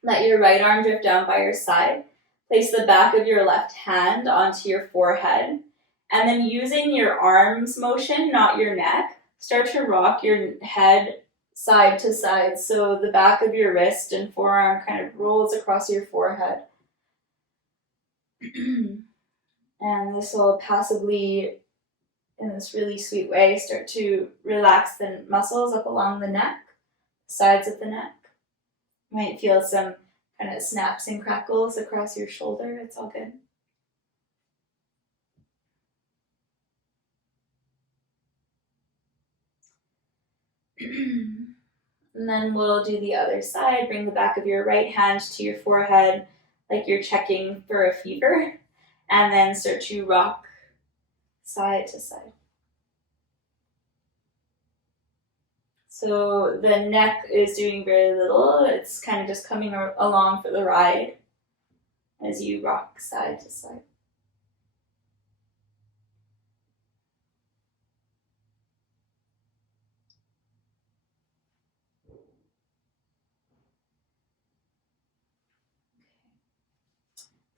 Let your right arm drift down by your side. Place the back of your left hand onto your forehead And then using your arms motion, not your neck, start to rock your head side to side. So the back of your wrist and forearm kind of rolls across your forehead. And this will passively, in this really sweet way, start to relax the muscles up along the neck, sides of the neck. You might feel some kind of snaps and crackles across your shoulder. It's all good. And then we'll do the other side. Bring the back of your right hand to your forehead like you're checking for a fever. And then start to rock side to side. So the neck is doing very little. It's kind of just coming along for the ride as you rock side to side.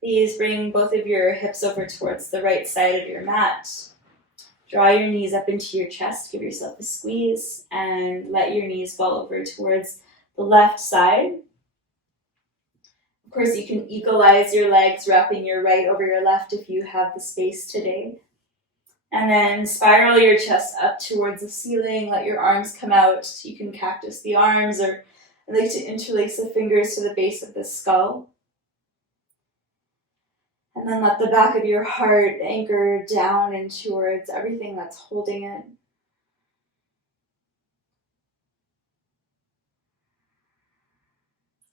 Please bring both of your hips over towards the right side of your mat. Draw your knees up into your chest, give yourself a squeeze, and let your knees fall over towards the left side. Of course, you can equalize your legs, wrapping your right over your left if you have the space today. And then spiral your chest up towards the ceiling, let your arms come out. You can cactus the arms, or I like to interlace the fingers to the base of the skull. And then let the back of your heart anchor down and towards everything that's holding it.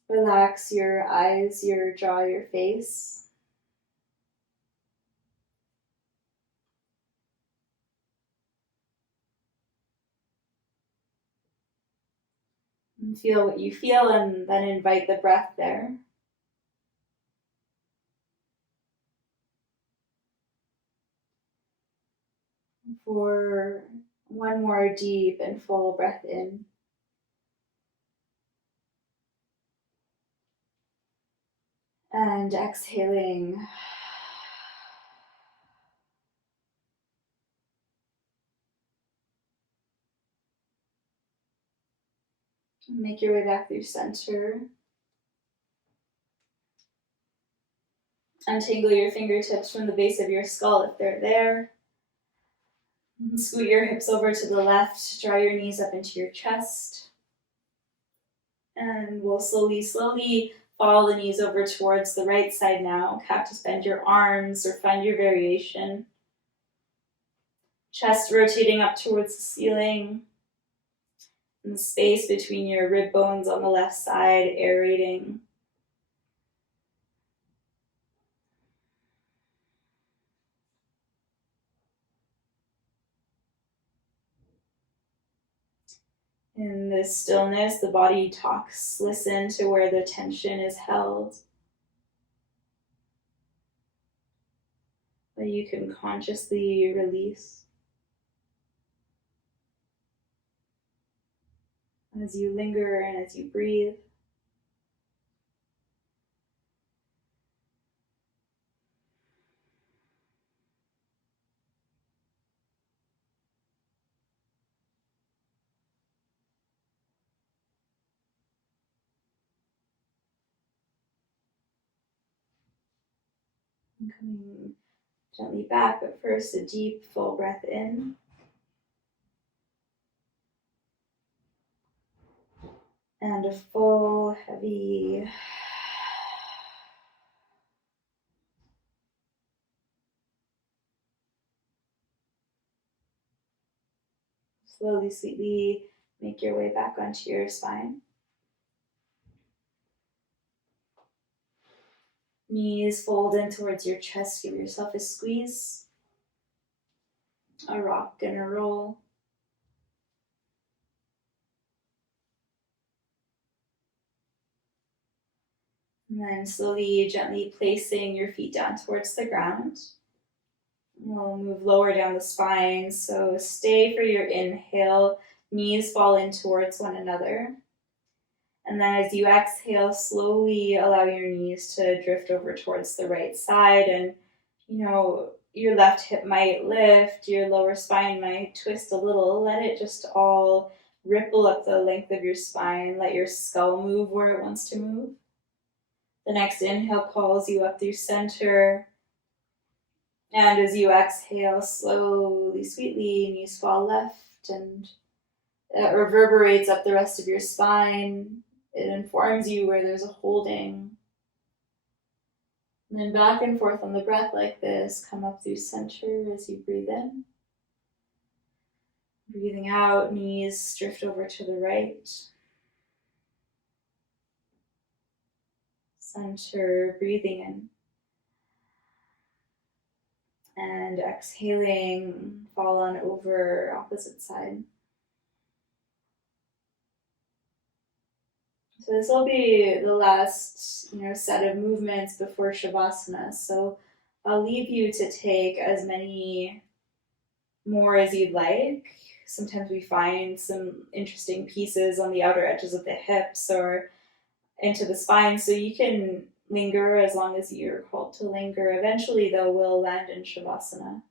Relax your eyes, your jaw, your face. And feel what you feel, and then invite the breath there. For one more deep and full breath in. And exhaling. Make your way back through center. Untangle your fingertips from the base of your skull if they're there. Scoot your hips over to the left. Draw your knees up into your chest. And we'll slowly fall the knees over towards the right side now. Cactus bend your arms or find your variation. Chest rotating up towards the ceiling. And the space between your rib bones on the left side aerating. In this stillness, the body talks. Listen to where the tension is held. That you can consciously release. As you linger and as you breathe. And coming gently back, but first a deep, full breath in. And a full, heavy slowly, sweetly make your way back onto your spine. Knees fold in towards your chest. Give yourself a squeeze, a rock and a roll. And then slowly, gently placing your feet down towards the ground. We'll move lower down the spine. So stay for your inhale. Knees fall in towards one another. And then as you exhale, slowly allow your knees to drift over towards the right side. And, your left hip might lift, your lower spine might twist a little. Let it just all ripple up the length of your spine. Let your skull move where it wants to move. The next inhale calls you up through center. And as you exhale, slowly, sweetly, knees fall left, and it reverberates up the rest of your spine. It informs you where there's a holding. And then back and forth on the breath like this. Come up through center as you breathe in. Breathing out, knees drift over to the right. Center, breathing in. And exhaling, fall on over opposite side. So this will be the last, set of movements before Shavasana. So I'll leave you to take as many more as you'd like. Sometimes we find some interesting pieces on the outer edges of the hips or into the spine, so you can linger as long as you're called to linger. Eventually, though, we'll land in Shavasana.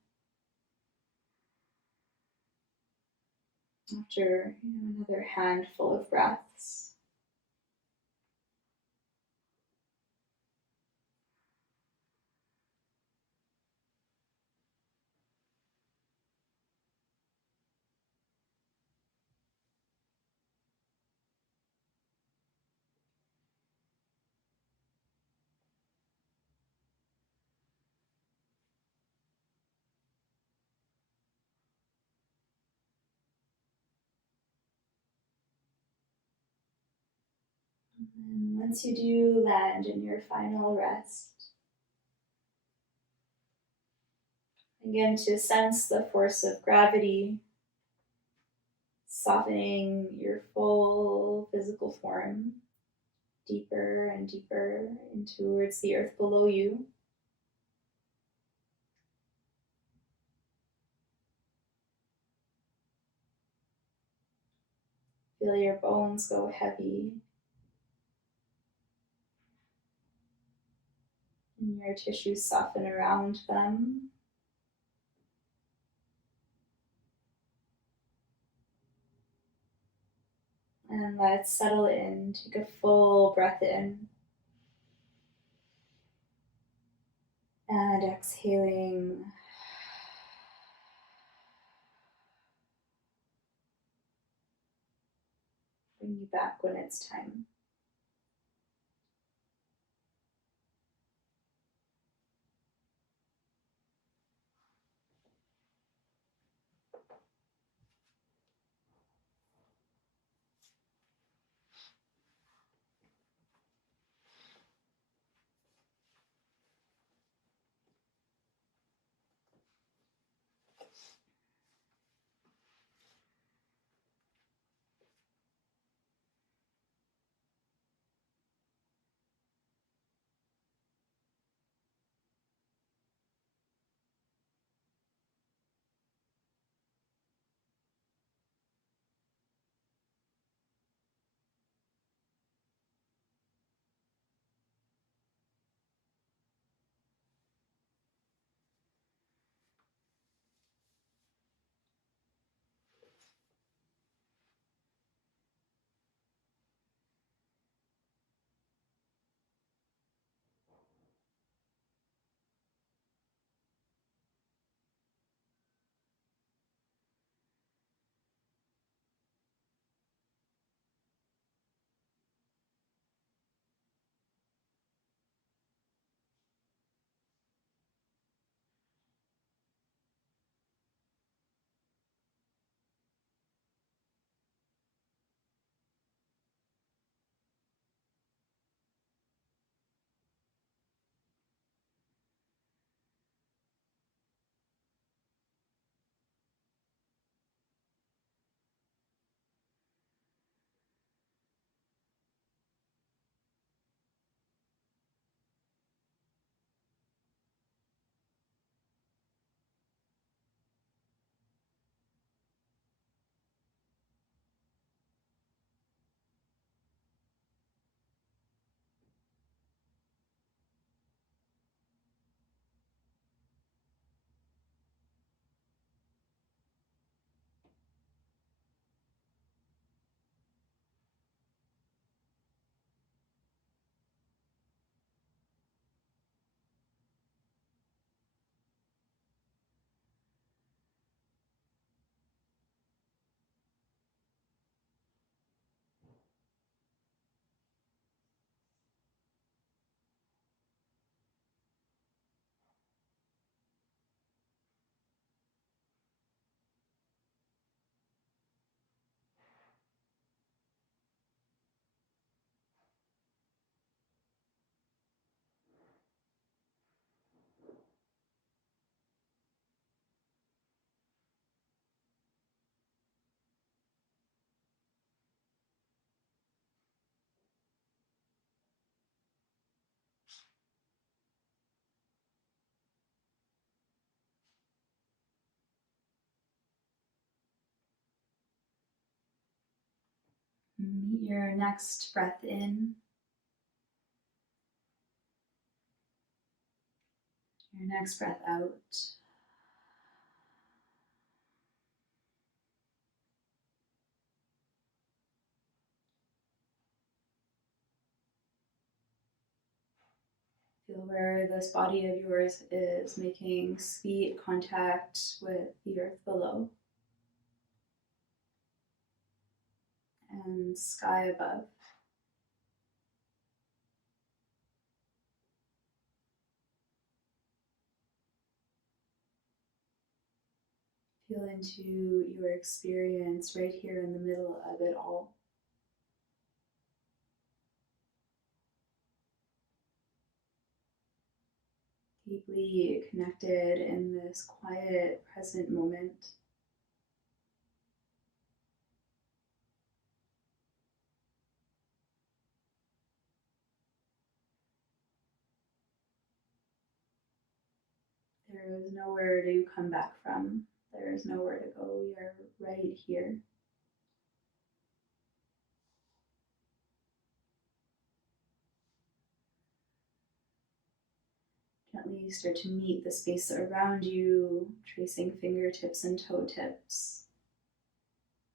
After another handful of breaths. And once you do land in your final rest, begin to sense the force of gravity softening your full physical form deeper and deeper in towards the earth below you. Feel your bones go heavy and your tissues soften around them. And let's settle in. Take a full breath in. And exhaling. Bring you back when it's time. Meet your next breath in. Your next breath out. Feel where this body of yours is making sweet contact with the earth below and sky above. Feel into your experience right here in the middle of it all. Deeply connected in this quiet present moment. There is nowhere to come back from. There is nowhere to go. We are right here. Gently start to meet the space around you, tracing fingertips and toe tips,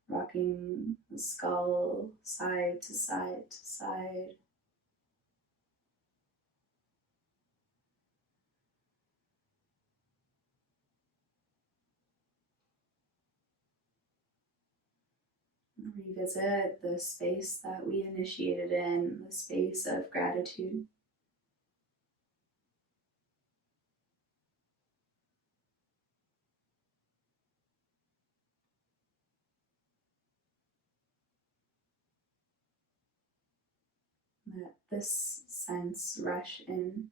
rocking the skull side to side to side. Revisit the space that we initiated in, the space of gratitude. Let this sense rush in.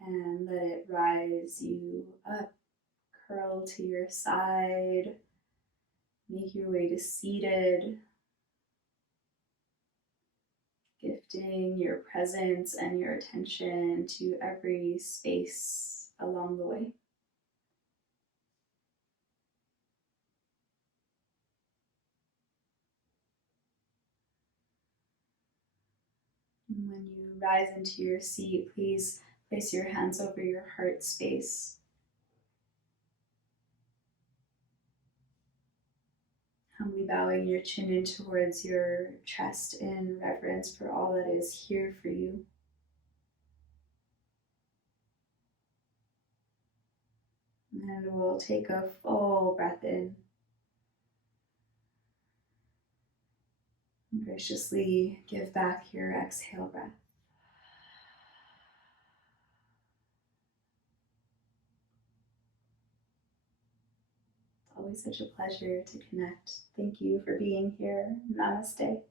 And let it rise you up, curl to your side, make your way to seated, gifting your presence and your attention to every space along the way. And when you rise into your seat, please place your hands over your heart space. Humbly bowing your chin in towards your chest in reverence for all that is here for you. And we'll take a full breath in. And graciously give back your exhale breath. It's always such a pleasure to connect. Thank you for being here. Namaste.